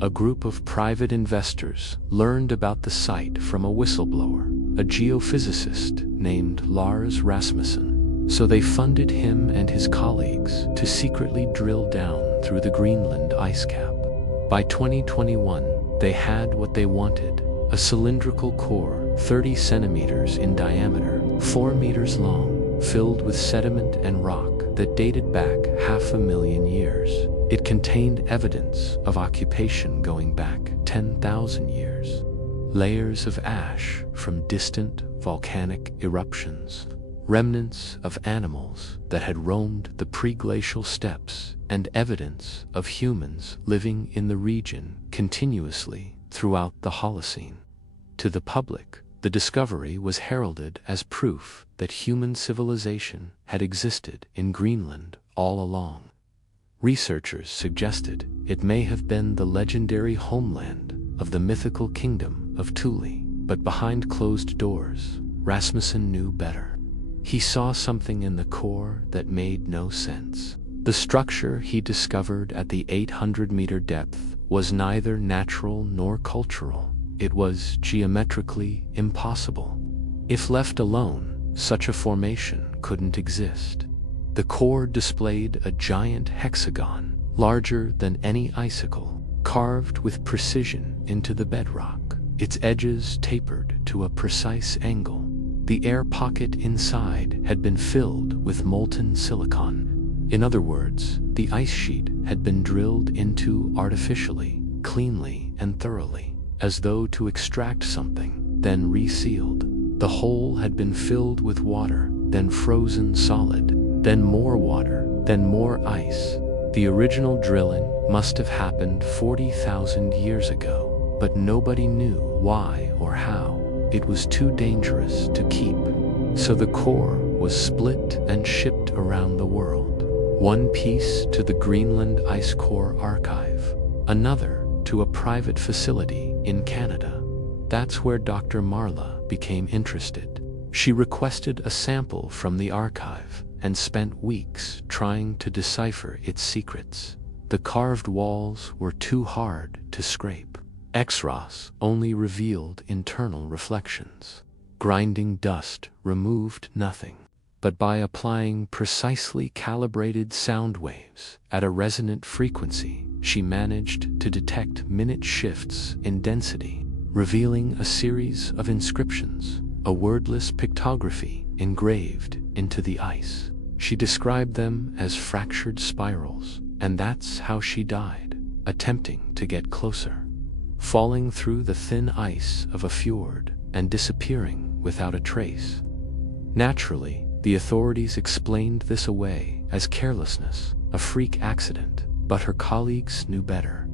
A group of private investors learned about the site from a whistleblower, a geophysicist named Lars Rasmussen. So they funded him and his colleagues to secretly drill down through the Greenland ice cap. By 2021, they had what they wanted, a cylindrical core 30 centimeters in diameter, 4 meters long, filled with sediment and rock that dated back 500,000 years. It contained evidence of occupation going back 10,000 years. Layers of ash from distant volcanic eruptions, remnants of animals that had roamed the pre-glacial steppes, and evidence of humans living in the region continuously throughout the Holocene. To the public, the discovery was heralded as proof that human civilization had existed in Greenland all along. Researchers suggested it may have been the legendary homeland of the mythical kingdom of Thule, but behind closed doors, Rasmussen knew better. He saw something in the core that made no sense. The structure he discovered at the 800-meter depth was neither natural nor cultural. It was geometrically impossible. If left alone, such a formation couldn't exist. The core displayed a giant hexagon, larger than any icicle, carved with precision into the bedrock. Its edges tapered to a precise angle. The air pocket inside had been filled with molten silicon. In other words, the ice sheet had been drilled into artificially, cleanly and thoroughly, as though to extract something, then resealed. The hole had been filled with water, then frozen solid, then more water, then more ice. The original drilling must have happened 40,000 years ago, but nobody knew why or how. It was too dangerous to keep. So the core was split and shipped around the world. One piece to the Greenland Ice Core Archive, another to a private facility in Canada. That's where Dr. Marla became interested. She requested a sample from the archive and spent weeks trying to decipher its secrets. The carved walls were too hard to scrape. X-rays only revealed internal reflections. Grinding dust removed nothing. But by applying precisely calibrated sound waves at a resonant frequency, she managed to detect minute shifts in density, revealing a series of inscriptions, a wordless pictography engraved into the ice. She described them as fractured spirals, and that's how she died, attempting to get closer, falling through the thin ice of a fjord and disappearing without a trace. Naturally, the authorities explained this away as carelessness, a freak accident, but her colleagues knew better.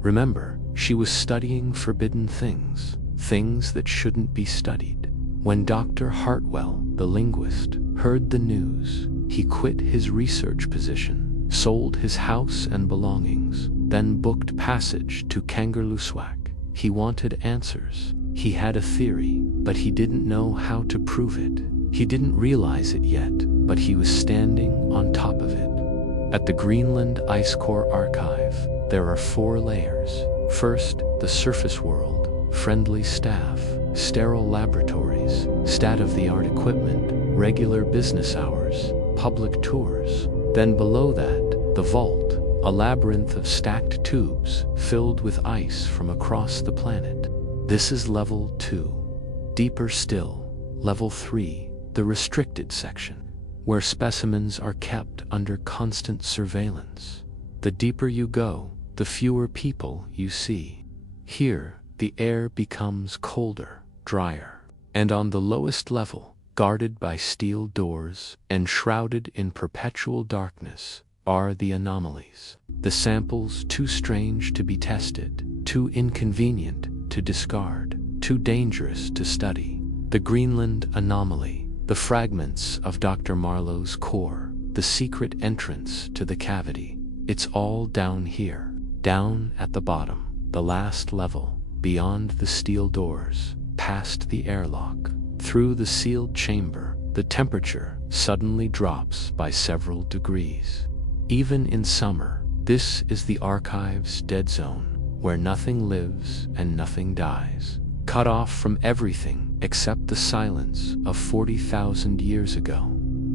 Remember, she was studying forbidden things, things that shouldn't be studied. When Dr. Hartwell, the linguist, heard the news, he quit his research position, sold his house and belongings, then booked passage to Kangerlussuaq. He wanted answers. He had a theory, but he didn't know how to prove it. He didn't realize it yet, but he was standing on top of it. At the Greenland Ice Core Archive, there are 4 layers. First, the surface world, friendly staff, sterile laboratories, state-of-the-art equipment, regular business hours, public tours. Then below that, the vault, a labyrinth of stacked tubes filled with ice from across the planet. This is level 2. Deeper still, level 3, the restricted section, where specimens are kept under constant surveillance. The deeper you go, the fewer people you see. Here, the air becomes colder, drier, and on the lowest level, guarded by steel doors and shrouded in perpetual darkness, are the anomalies. The samples too strange to be tested, too inconvenient to discard, too dangerous to study. The Greenland anomaly, the fragments of Dr. Marlowe's core, the secret entrance to the cavity. It's all down here, down at the bottom, the last level, beyond the steel doors, past the airlock. Through the sealed chamber, the temperature suddenly drops by several degrees. Even in summer, this is the archive's dead zone, where nothing lives and nothing dies, cut off from everything except the silence of 40,000 years ago.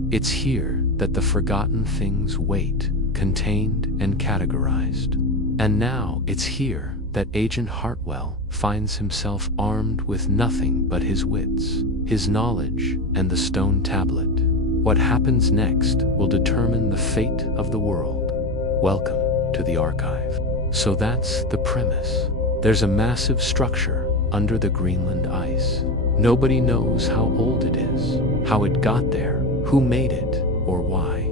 It's here that the forgotten things wait, contained and categorized. And now it's here that Agent Hartwell finds himself armed with nothing but his wits, his knowledge, and the stone tablet. What happens next will determine the fate of the world. Welcome to the archive. So that's the premise. There's a massive structure under the Greenland ice. Nobody knows how old it is, how it got there, who made it, or why.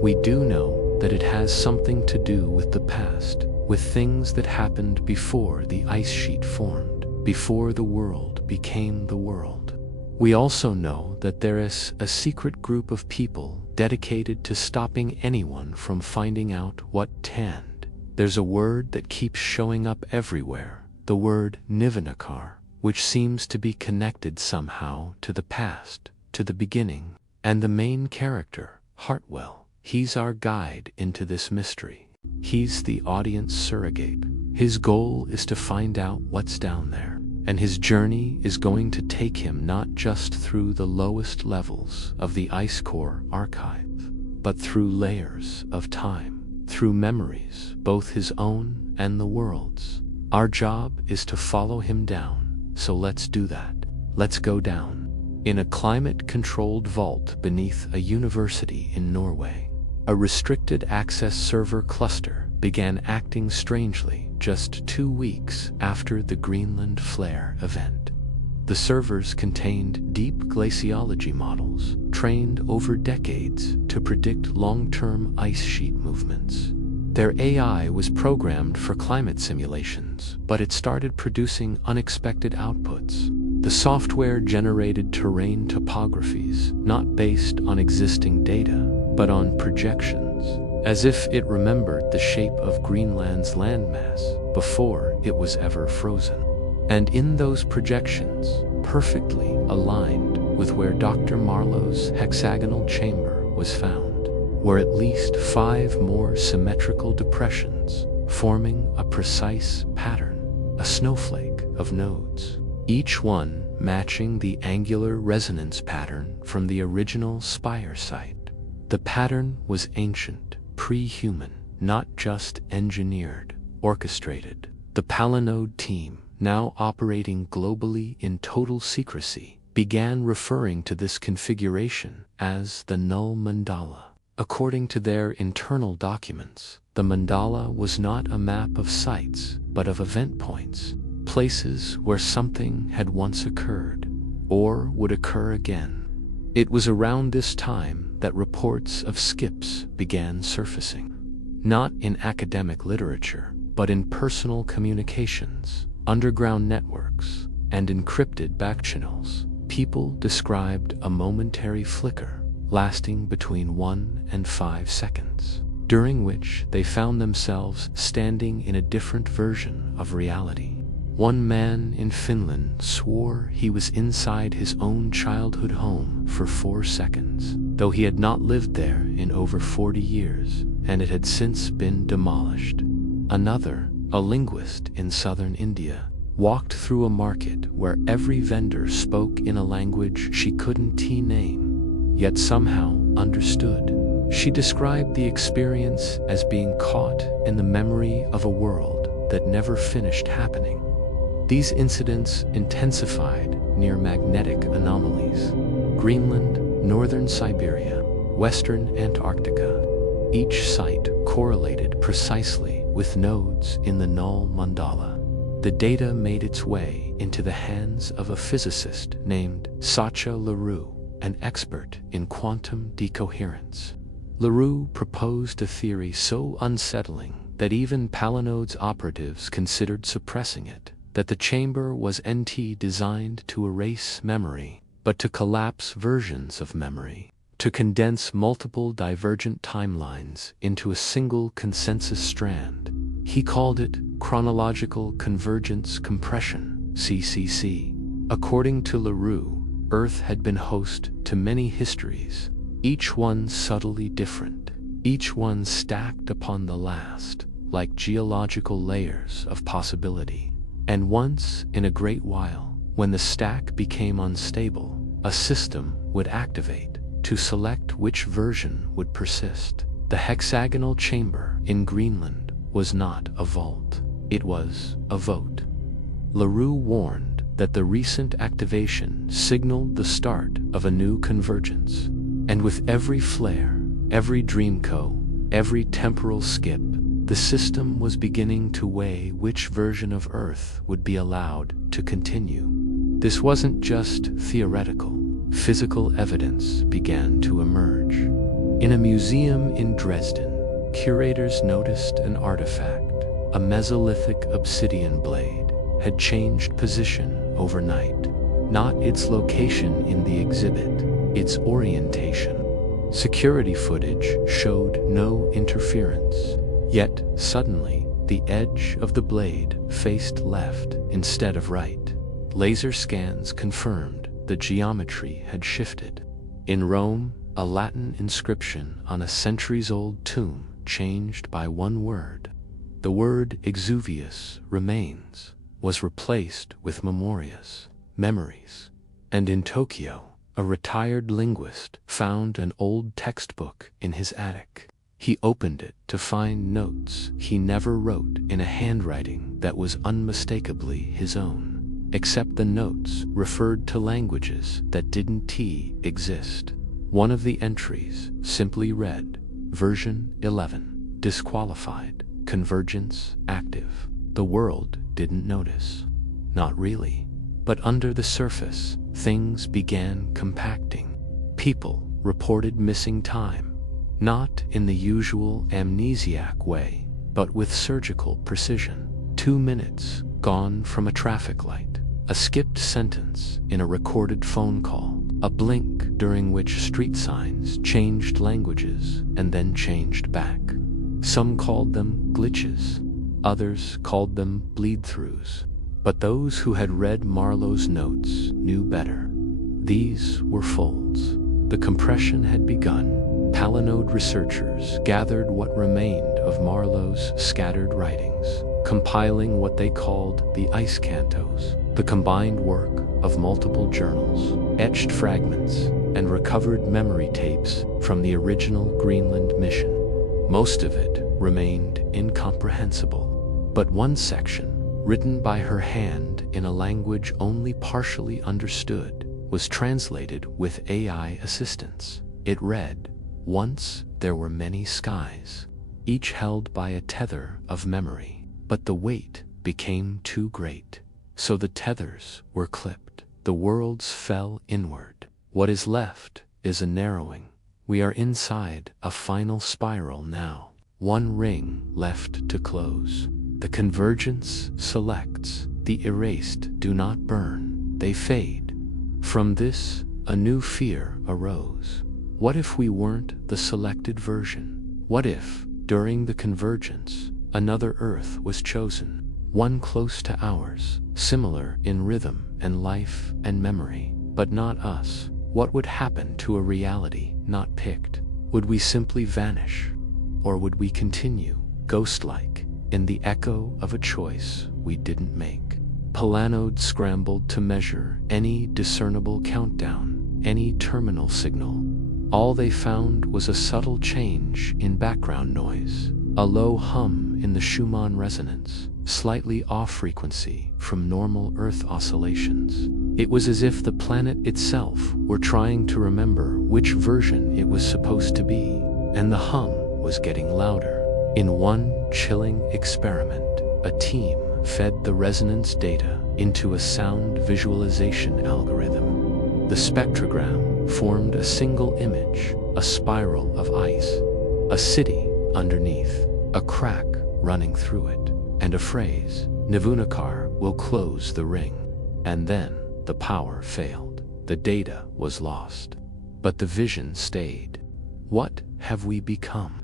We do know that it has something to do with the past, with things that happened before the ice sheet formed, before the world became the world. We also know that there is a secret group of people dedicated to stopping anyone from finding out what tanned. There's a word that keeps showing up everywhere, the word Nivanakar, which seems to be connected somehow to the past, to the beginning, and the main character, Hartwell. He's our guide into this mystery. He's the audience surrogate. His goal is to find out what's down there, and his journey is going to take him not just through the lowest levels of the ice core archive, but through layers of time, through memories, both his own and the world's. Our job is to follow him down, so let's do that. Let's go down. In a climate-controlled vault beneath a university in Norway, a restricted access server cluster began acting strangely just 2 weeks after the Greenland flare event. The servers contained deep glaciology models trained over decades to predict long-term ice sheet movements. Their AI was programmed for climate simulations, but it started producing unexpected outputs. The software generated terrain topographies not based on existing data, but on projections, as if it remembered the shape of Greenland's landmass before it was ever frozen. And in those projections, perfectly aligned with where Dr. Marlowe's hexagonal chamber was found, were at least 5 more symmetrical depressions, forming a precise pattern, a snowflake of nodes, each one matching the angular resonance pattern from the original spire site. The pattern was ancient, pre-human, not just engineered, orchestrated. The Palinode team, now operating globally in total secrecy, began referring to this configuration as the null mandala. According to their internal documents, the mandala was not a map of sites, but of event points, places where something had once occurred, or would occur again. It was around this time that reports of skips began surfacing. Not in academic literature, but in personal communications, underground networks, and encrypted backchannels. People described a momentary flicker lasting between 1 and 5 seconds, during which they found themselves standing in a different version of reality. One man in Finland swore he was inside his own childhood home for 4 seconds, though he had not lived there in over 40 years, and it had since been demolished. Another, a linguist in southern India, walked through a market where every vendor spoke in a language she couldn't name, yet somehow understood. She described the experience as being caught in the memory of a world that never finished happening. These incidents intensified near magnetic anomalies: Greenland, northern Siberia, western Antarctica. Each site correlated precisely with nodes in the null mandala. The data made its way into the hands of a physicist named Sacha Leroux, an expert in quantum decoherence. Leroux proposed a theory so unsettling that even Palinode's operatives considered suppressing it, that the chamber was designed to erase memory, but to collapse versions of memory, to condense multiple divergent timelines into a single consensus strand. He called it chronological convergence compression, CCC. According to Leroux, Earth had been host to many histories, each one subtly different, each one stacked upon the last, like geological layers of possibility. And once, in a great while, when the stack became unstable, a system would activate to select which version would persist. The hexagonal chamber in Greenland was not a vault, it was a vote. Leroux warned that the recent activation signaled the start of a new convergence, and with every flare, every dreamco, every temporal skip, the system was beginning to weigh which version of Earth would be allowed to continue. This wasn't just theoretical. Physical evidence began to emerge. In a museum in Dresden, curators noticed an artifact, a Mesolithic obsidian blade, had changed position overnight. not its location in the exhibit, its orientation. Security footage showed no interference. Yet, suddenly, the edge of the blade faced left instead of right. Laser scans confirmed the geometry had shifted. In Rome, a Latin inscription on a centuries-old tomb changed by one word. The word exuvius, remains, was replaced with memorias, memories. And in Tokyo, a retired linguist found an old textbook in his attic. He opened it to find notes he never wrote in a handwriting that was unmistakably his own, except the notes referred to languages that didn't exist. One of the entries simply read, version 11, disqualified, convergence active. The world didn't notice. Not really. But under the surface, things began compacting. People reported missing time, not in the usual amnesiac way, but with surgical precision. 2 minutes gone from a traffic light, a skipped sentence in a recorded phone call, a blink during which street signs changed languages and then changed back. Some called them glitches, others called them bleed-throughs. But those who had read Marlowe's notes knew better. These were folds. The compression had begun. Palinode researchers gathered what remained of Marlowe's scattered writings, compiling what they called the ice cantos, the combined work of multiple journals, etched fragments, and recovered memory tapes from the original Greenland mission. Most of it remained incomprehensible, but one section, written by her hand in a language only partially understood, was translated with AI assistance. It read, "Once there were many skies, each held by a tether of memory, but the weight became too great. So the tethers were clipped. The worlds fell inward. What is left is a narrowing. We are inside a final spiral now. One ring left to close. The convergence selects. The erased do not burn. They fade." From this, a new fear arose. What if we weren't the selected version? What if, during the convergence, another Earth was chosen? One close to ours, similar in rhythm and life and memory, but not us. What would happen to a reality not picked? Would we simply vanish? Or would we continue, ghost-like, in the echo of a choice we didn't make? Palinode scrambled to measure any discernible countdown, any terminal signal. All they found was a subtle change in background noise, a low hum in the Schumann resonance, slightly off frequency from normal Earth oscillations. It was as if the planet itself were trying to remember which version it was supposed to be, and the hum was getting louder. In one chilling experiment, a team fed the resonance data into a sound visualization algorithm. The spectrogram formed a single image, a spiral of ice, a city underneath, a crack running through it, and a phrase, "Nivunakar will close the ring." And then the power failed. The data was lost. But the vision stayed. What have we become?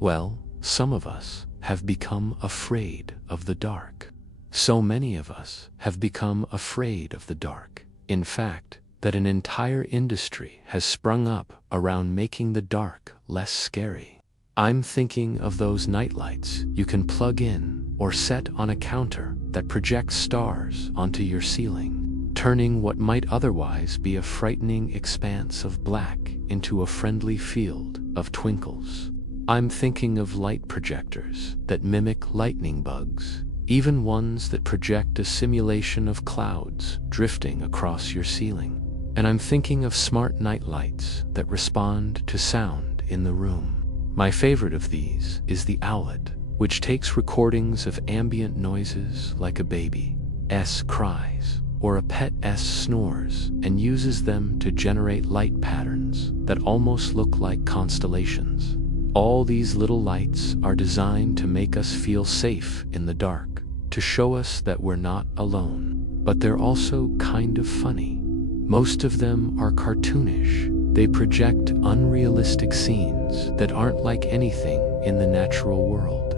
Well, some of us have become afraid of the dark. So many of us have become afraid of the dark, in fact, that an entire industry has sprung up around making the dark less scary. I'm thinking of those nightlights you can plug in or set on a counter that projects stars onto your ceiling, turning what might otherwise be a frightening expanse of black into a friendly field of twinkles. I'm thinking of light projectors that mimic lightning bugs, even ones that project a simulation of clouds drifting across your ceiling. And I'm thinking of smart night lights that respond to sound in the room. My favorite of these is the Owlet, which takes recordings of ambient noises like a baby's cries or a pet's snores and uses them to generate light patterns that almost look like constellations. All these little lights are designed to make us feel safe in the dark, to show us that we're not alone. but they're also kind of funny. Most of them are cartoonish. They project unrealistic scenes that aren't like anything in the natural world.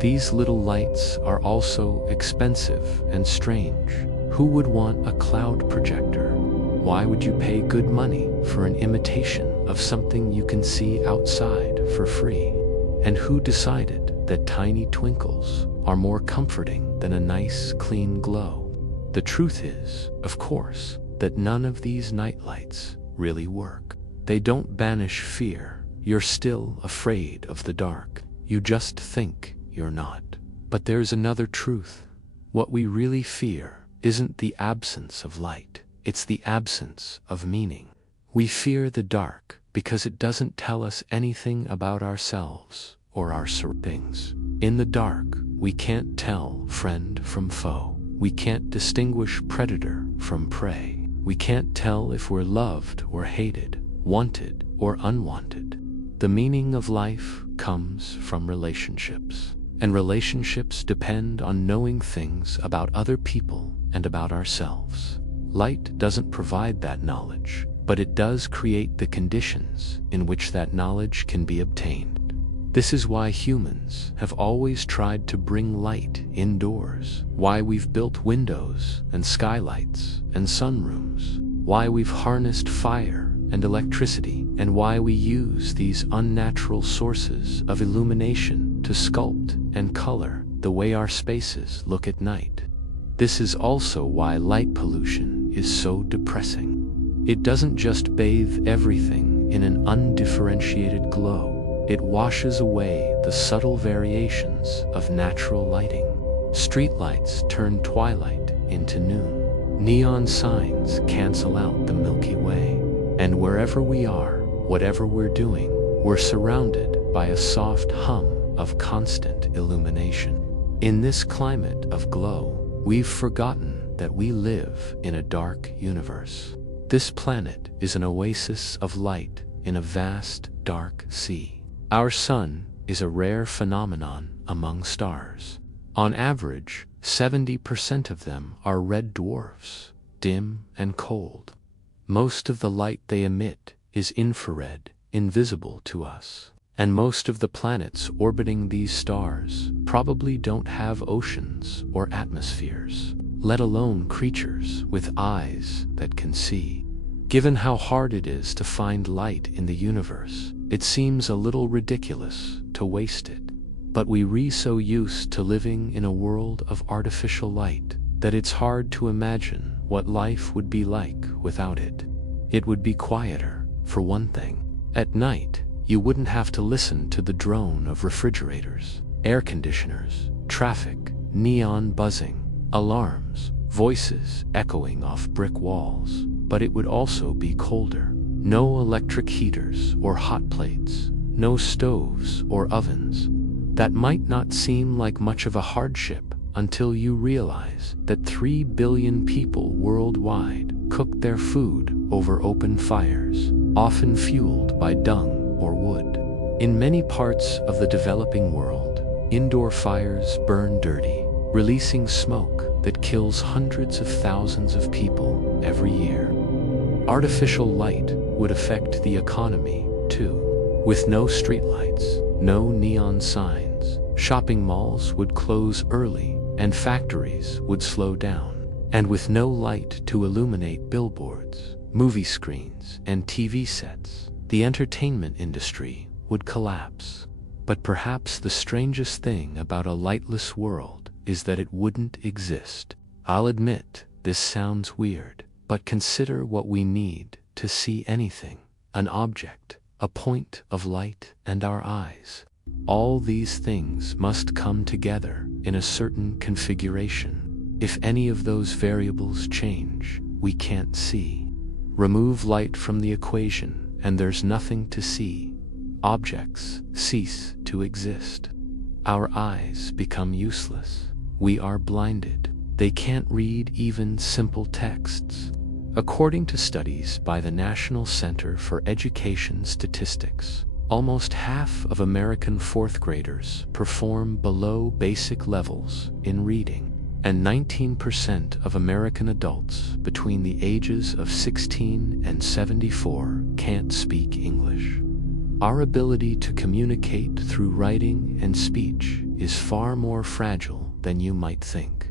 These little lights are also expensive and strange. Who would want a cloud projector? Why would you pay good money for an imitation of something you can see outside for free? And who decided that tiny twinkles are more comforting than a nice, clean glow? The truth is, of course, that none of these nightlights really work. They don't banish fear. You're still afraid of the dark. You just think you're not. But there's another truth. What we really fear isn't the absence of light. It's the absence of meaning. We fear the dark because it doesn't tell us anything about ourselves or our surroundings. In the dark, we can't tell friend from foe. We can't distinguish predator from prey. We can't tell if we're loved or hated, wanted or unwanted. The meaning of life comes from relationships, and relationships depend on knowing things about other people and about ourselves. Light doesn't provide that knowledge, but it does create the conditions in which that knowledge can be obtained. This is why humans have always tried to bring light indoors, why we've built windows and skylights and sunrooms, why we've harnessed fire and electricity, and why we use these unnatural sources of illumination to sculpt and color the way our spaces look at night. This is also why light pollution is so depressing. It doesn't just bathe everything in an undifferentiated glow. It washes away the subtle variations of natural lighting. Streetlights turn twilight into noon. Neon signs cancel out the Milky Way. And wherever we are, whatever we're doing, we're surrounded by a soft hum of constant illumination. In this climate of glow, we've forgotten that we live in a dark universe. This planet is an oasis of light in a vast, dark sea. Our sun is a rare phenomenon among stars. On average, 70% of them are red dwarfs, dim and cold. Most of the light they emit is infrared, invisible to us. And most of the planets orbiting these stars probably don't have oceans or atmospheres, let alone creatures with eyes that can see. Given how hard it is to find light in the universe, it seems a little ridiculous to waste it. But we're so used to living in a world of artificial light that it's hard to imagine what life would be like without it. It would be quieter, for one thing. At night, you wouldn't have to listen to the drone of refrigerators, air conditioners, traffic, neon buzzing, alarms, voices echoing off brick walls. But it would also be colder. No electric heaters or hot plates, no stoves or ovens. That might not seem like much of a hardship until you realize that 3 billion people worldwide cook their food over open fires, often fueled by dung or wood. In many parts of the developing world, indoor fires burn dirty, releasing smoke that kills hundreds of thousands of people every year. Artificial light would affect the economy, too. With no streetlights, no neon signs, shopping malls would close early and factories would slow down. And with no light to illuminate billboards, movie screens, and TV sets, the entertainment industry would collapse. But perhaps the strangest thing about a lightless world is that it wouldn't exist. I'll admit, this sounds weird, but consider what we need to see anything: an object, a point of light, and our eyes. All these things must come together in a certain configuration. If any of those variables change, we can't see. Remove light from the equation, and there's nothing to see. Objects cease to exist. Our eyes become useless. We are blinded. They can't read even simple texts. According to studies by the National Center for Education Statistics, almost half of American fourth graders perform below basic levels in reading. and 19% of American adults between the ages of 16 and 74 can't speak English. Our ability to communicate through writing and speech is far more fragile than you might think.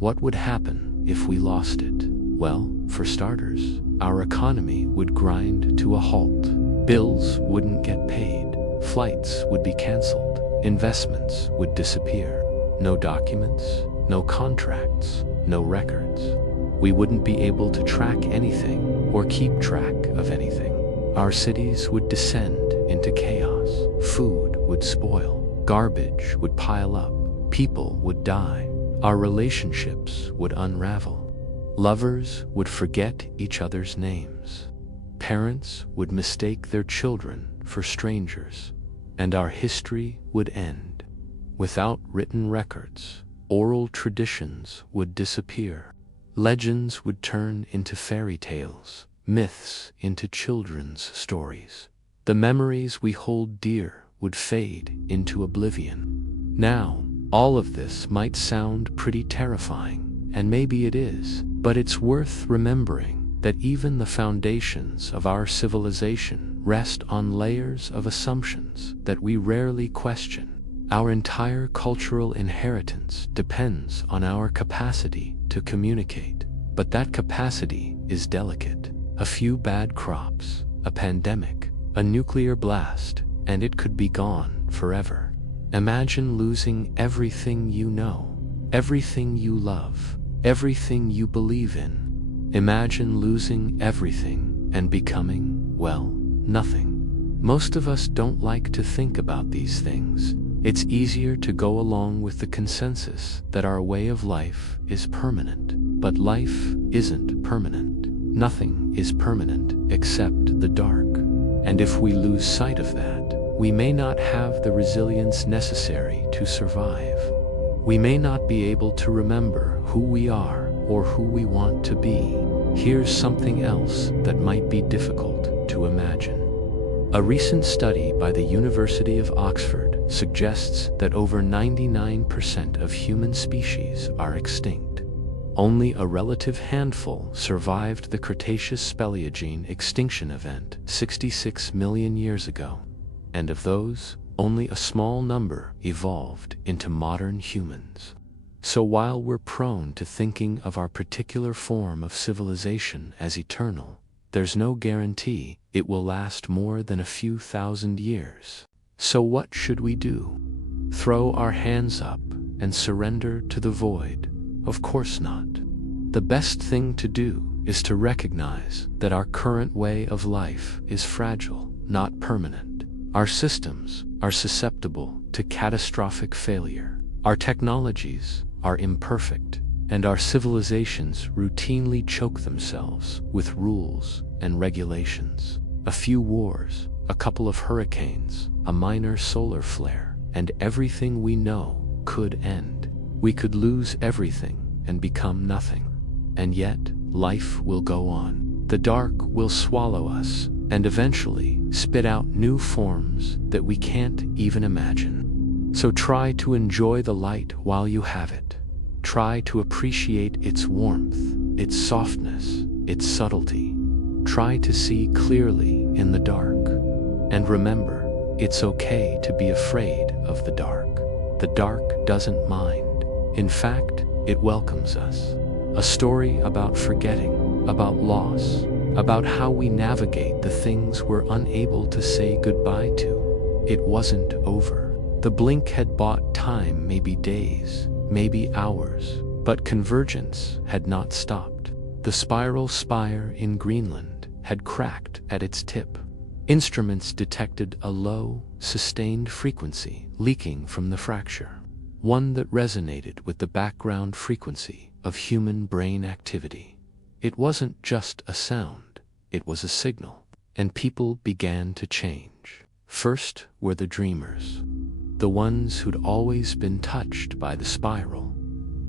What would happen if we lost it? Well, for starters, our economy would grind to a halt. Bills wouldn't get paid. Flights would be canceled. Investments would disappear. No documents, no contracts, no records. We wouldn't be able to track anything or keep track of anything. Our cities would descend into chaos. Food would spoil. Garbage would pile up. People would die. Our relationships would unravel. Lovers would forget each other's names. Parents would mistake their children for strangers. And our history would end. Without written records, oral traditions would disappear. Legends would turn into fairy tales, myths into children's stories. The memories we hold dear would fade into oblivion. Now, all of this might sound pretty terrifying, and maybe it is, but it's worth remembering that even the foundations of our civilization rest on layers of assumptions that we rarely question. Our entire cultural inheritance depends on our capacity to communicate, but that capacity is delicate. A few bad crops, a pandemic, a nuclear blast, and it could be gone forever. Imagine losing everything you know, everything you love, everything you believe in. Imagine losing everything and becoming, well, nothing. Most of us don't like to think about these things. It's easier to go along with the consensus that our way of life is permanent. But life isn't permanent. Nothing is permanent except the dark. And if we lose sight of that, we may not have the resilience necessary to survive. We may not be able to remember who we are or who we want to be. Here's something else that might be difficult to imagine. A recent study by the University of Oxford suggests that over 99% of human species are extinct. Only a relative handful survived the Cretaceous Speleogene extinction event 66 million years ago, and of those, only a small number evolved into modern humans. So while we're prone to thinking of our particular form of civilization as eternal, there's no guarantee it will last more than a few thousand years. So what should we do? Throw our hands up and surrender to the void? Of course not. The best thing to do is to recognize that our current way of life is fragile, not permanent. Our systems are susceptible to catastrophic failure. Our technologies are imperfect, and our civilizations routinely choke themselves with rules and regulations. A few wars, a couple of hurricanes, a minor solar flare, and everything we know could end. We could lose everything and become nothing. And yet, life will go on. The dark will swallow us, and eventually spit out new forms that we can't even imagine. So try to enjoy the light while you have it. Try to appreciate its warmth, its softness, its subtlety. Try to see clearly in the dark. And remember, it's okay to be afraid of the dark. The dark doesn't mind. In fact, it welcomes us. A story about forgetting, about loss, about how we navigate the things we're unable to say goodbye to. It wasn't over. The blink had bought time, maybe days, maybe hours, but convergence had not stopped. The spiral spire in Greenland had cracked at its tip. Instruments detected a low, sustained frequency leaking from the fracture, one that resonated with the background frequency of human brain activity. It wasn't just a sound, it was a signal, and people began to change. First were the dreamers, the ones who'd always been touched by the spiral.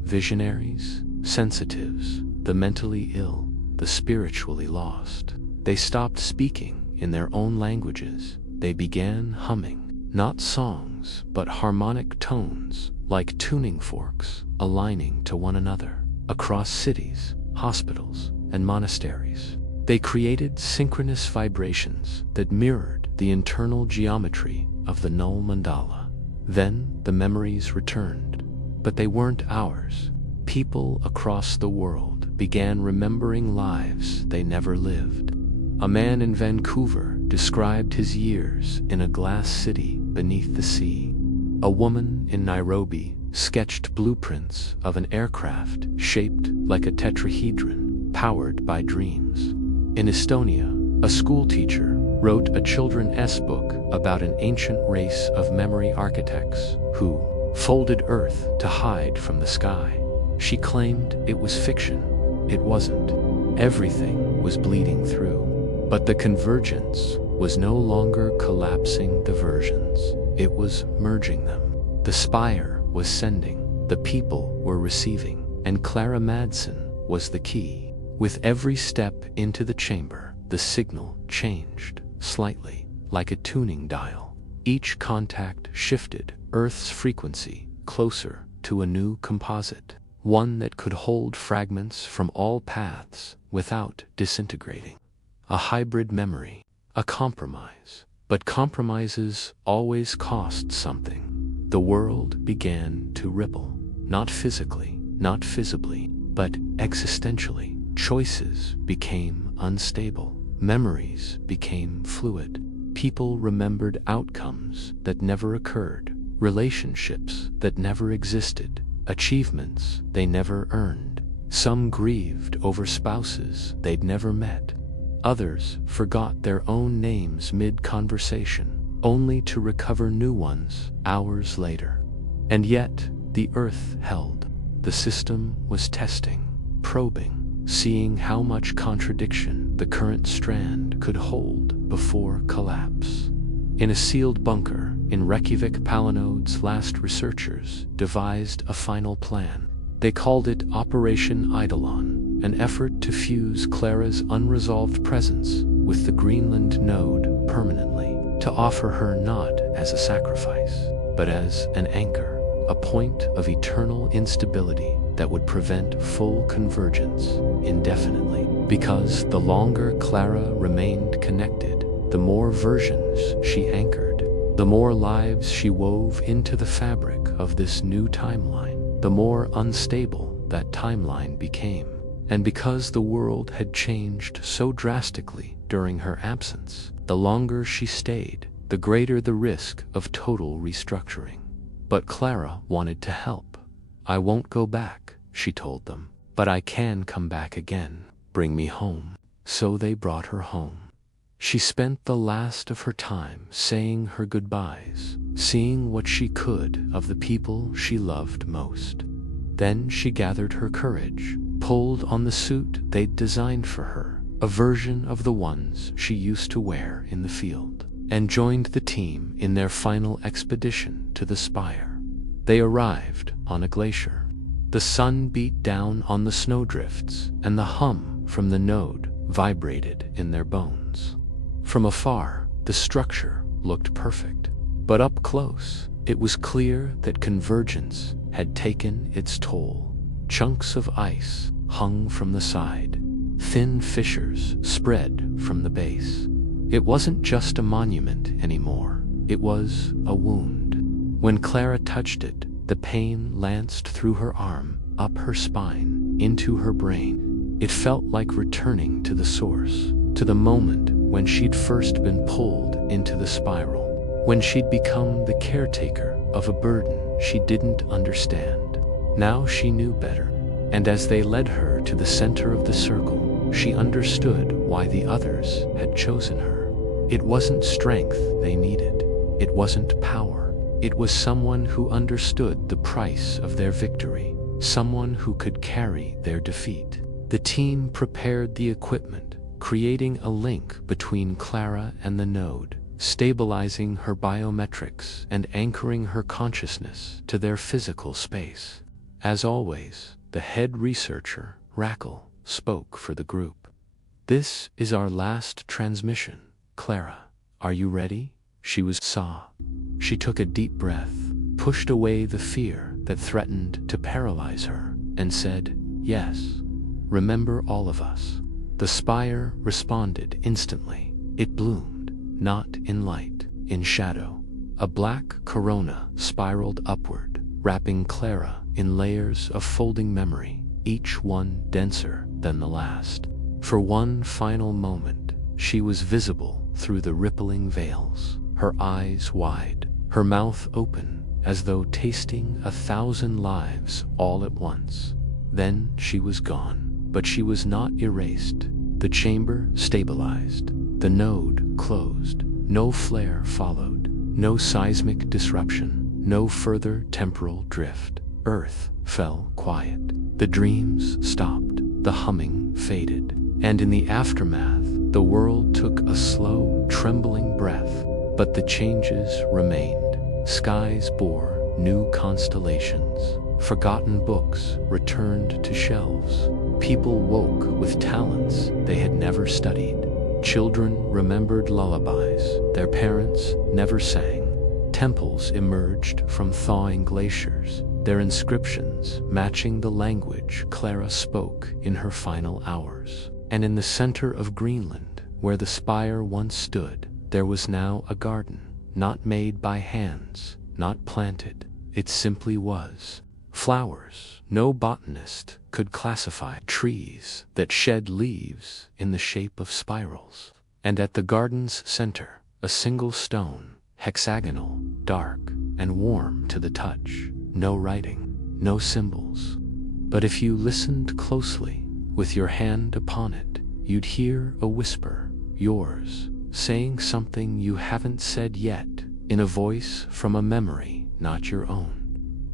Visionaries, sensitives, the mentally ill, the spiritually lost. They stopped speaking in their own languages. They began humming, not songs, but harmonic tones, like tuning forks, aligning to one another, across cities, hospitals, and monasteries. They created synchronous vibrations that mirrored the internal geometry of the null mandala. Then the memories returned, but they weren't ours. People across the world began remembering lives they never lived. A man in Vancouver described his years in a glass city beneath the sea. A woman in Nairobi sketched blueprints of an aircraft shaped like a tetrahedron, powered by dreams. In Estonia, a schoolteacher wrote a children's book about an ancient race of memory architects who folded Earth to hide from the sky. She claimed it was fiction. It wasn't. Everything was bleeding through. But the convergence was no longer collapsing the versions. It was merging them. The spire was sending, the people were receiving, and Clara Madsen was the key. With every step into the chamber, the signal changed, slightly, like a tuning dial. Each contact shifted Earth's frequency closer to a new composite, one that could hold fragments from all paths without disintegrating. A hybrid memory, a compromise. But compromises always cost something. The world began to ripple, not physically, not visibly, but existentially. Choices became unstable. Memories became fluid. People remembered outcomes that never occurred, relationships that never existed, achievements they never earned. Some grieved over spouses they'd never met. Others forgot their own names mid-conversation, only to recover new ones hours later. And yet, the Earth held. The system was testing, probing, seeing how much contradiction the current strand could hold before collapse. In a sealed bunker in Reykjavik, Palinod's last researchers devised a final plan. They called it Operation Eidolon, an effort to fuse Clara's unresolved presence with the Greenland node permanently, to offer her not as a sacrifice, but as an anchor, a point of eternal instability that would prevent full convergence indefinitely. Because the longer Clara remained connected, the more versions she anchored, the more lives she wove into the fabric of this new timeline, the more unstable that timeline became. And because the world had changed so drastically during her absence, the longer she stayed, the greater the risk of total restructuring. But Clara wanted to help. "I won't go back," she told them, "but I can come back again. Bring me home." So they brought her home. She spent the last of her time saying her goodbyes, seeing what she could of the people she loved most. Then she gathered her courage, pulled on the suit they'd designed for her, a version of the ones she used to wear in the field, and joined the team in their final expedition to the spire. They arrived on a glacier. The sun beat down on the snowdrifts, and the hum from the node vibrated in their bones. From afar, the structure looked perfect, but up close, it was clear that convergence had taken its toll. Chunks of ice hung from the side. Thin fissures spread from the base. It wasn't just a monument anymore. It was a wound. When Clara touched it, the pain lanced through her arm, up her spine, into her brain. It felt like returning to the source, to the moment when she'd first been pulled into the spiral, when she'd become the caretaker of a burden she didn't understand. Now she knew better, and as they led her to the center of the circle, she understood why the others had chosen her. It wasn't strength they needed. It wasn't power. It was someone who understood the price of their victory, someone who could carry their defeat. The team prepared the equipment, creating a link between Clara and the node, stabilizing her biometrics and anchoring her consciousness to their physical space. As always, the head researcher, Rackle, spoke for the group. "This is our last transmission. Clara, are you ready?" She took a deep breath, pushed away the fear that threatened to paralyze her, and said, "Yes, remember all of us." The spire responded instantly. It bloomed, not in light, in shadow. A black corona spiraled upward, wrapping Clara in layers of folding memory, each one denser than the last. For one final moment, she was visible through the rippling veils, her eyes wide, her mouth open, as though tasting 1,000 lives all at once. Then she was gone, but she was not erased. The chamber stabilized, the node closed, no flare followed, no seismic disruption, no further temporal drift. Earth fell quiet. The dreams stopped, the humming faded, and in the aftermath, the world took a slow, trembling breath. But the changes remained. Skies bore new constellations. Forgotten books returned to shelves. People woke with talents they had never studied. Children remembered lullabies their parents never sang. Temples emerged from thawing glaciers, their inscriptions matching the language Clara spoke in her final hours. And in the center of Greenland, where the spire once stood, there was now a garden, not made by hands, not planted. It simply was. Flowers no botanist could classify, trees that shed leaves in the shape of spirals. And at the garden's center, a single stone, hexagonal, dark, and warm to the touch. No writing, no symbols. But if you listened closely, with your hand upon it, you'd hear a whisper, yours, saying something you haven't said yet, in a voice from a memory not your own.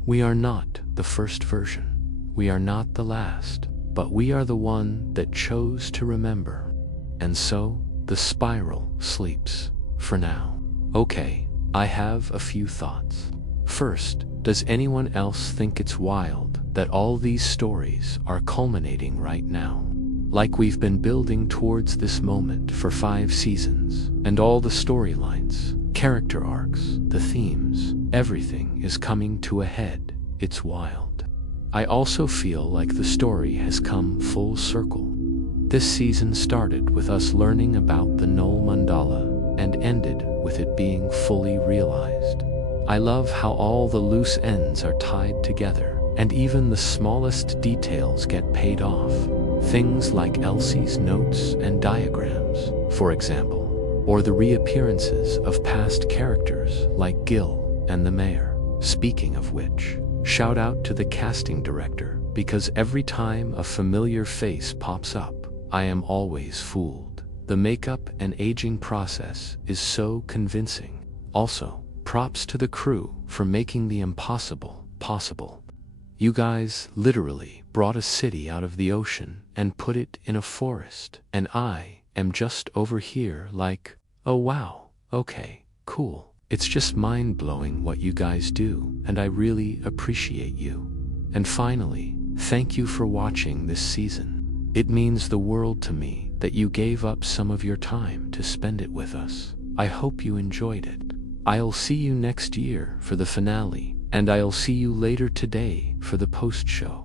We are not the first version. We are not the last, but we are the one that chose to remember. And so, the spiral sleeps, for now. Okay, I have a few thoughts. First, does anyone else think it's wild that all these stories are culminating right now? Like we've been building towards this moment for 5 seasons, and all the storylines, character arcs, the themes, everything is coming to a head. It's wild. I also feel like the story has come full circle. This season started with us learning about the Null Mandala and ended with it being fully realized. I love how all the loose ends are tied together, and even the smallest details get paid off. Things like Elsie's notes and diagrams, for example, or the reappearances of past characters like Gil and the mayor. Speaking of which, shout out to the casting director, because every time a familiar face pops up, I am always fooled. The makeup and aging process is so convincing. Also, props to the crew for making the impossible possible. You guys literally brought a city out of the ocean and put it in a forest, and I am just over here like, oh wow, okay, cool. It's just mind-blowing what you guys do, and I really appreciate you. And finally, thank you for watching this season. It means the world to me that you gave up some of your time to spend it with us. I hope you enjoyed it. I'll see you next year for the finale, and I'll see you later today for the post-show.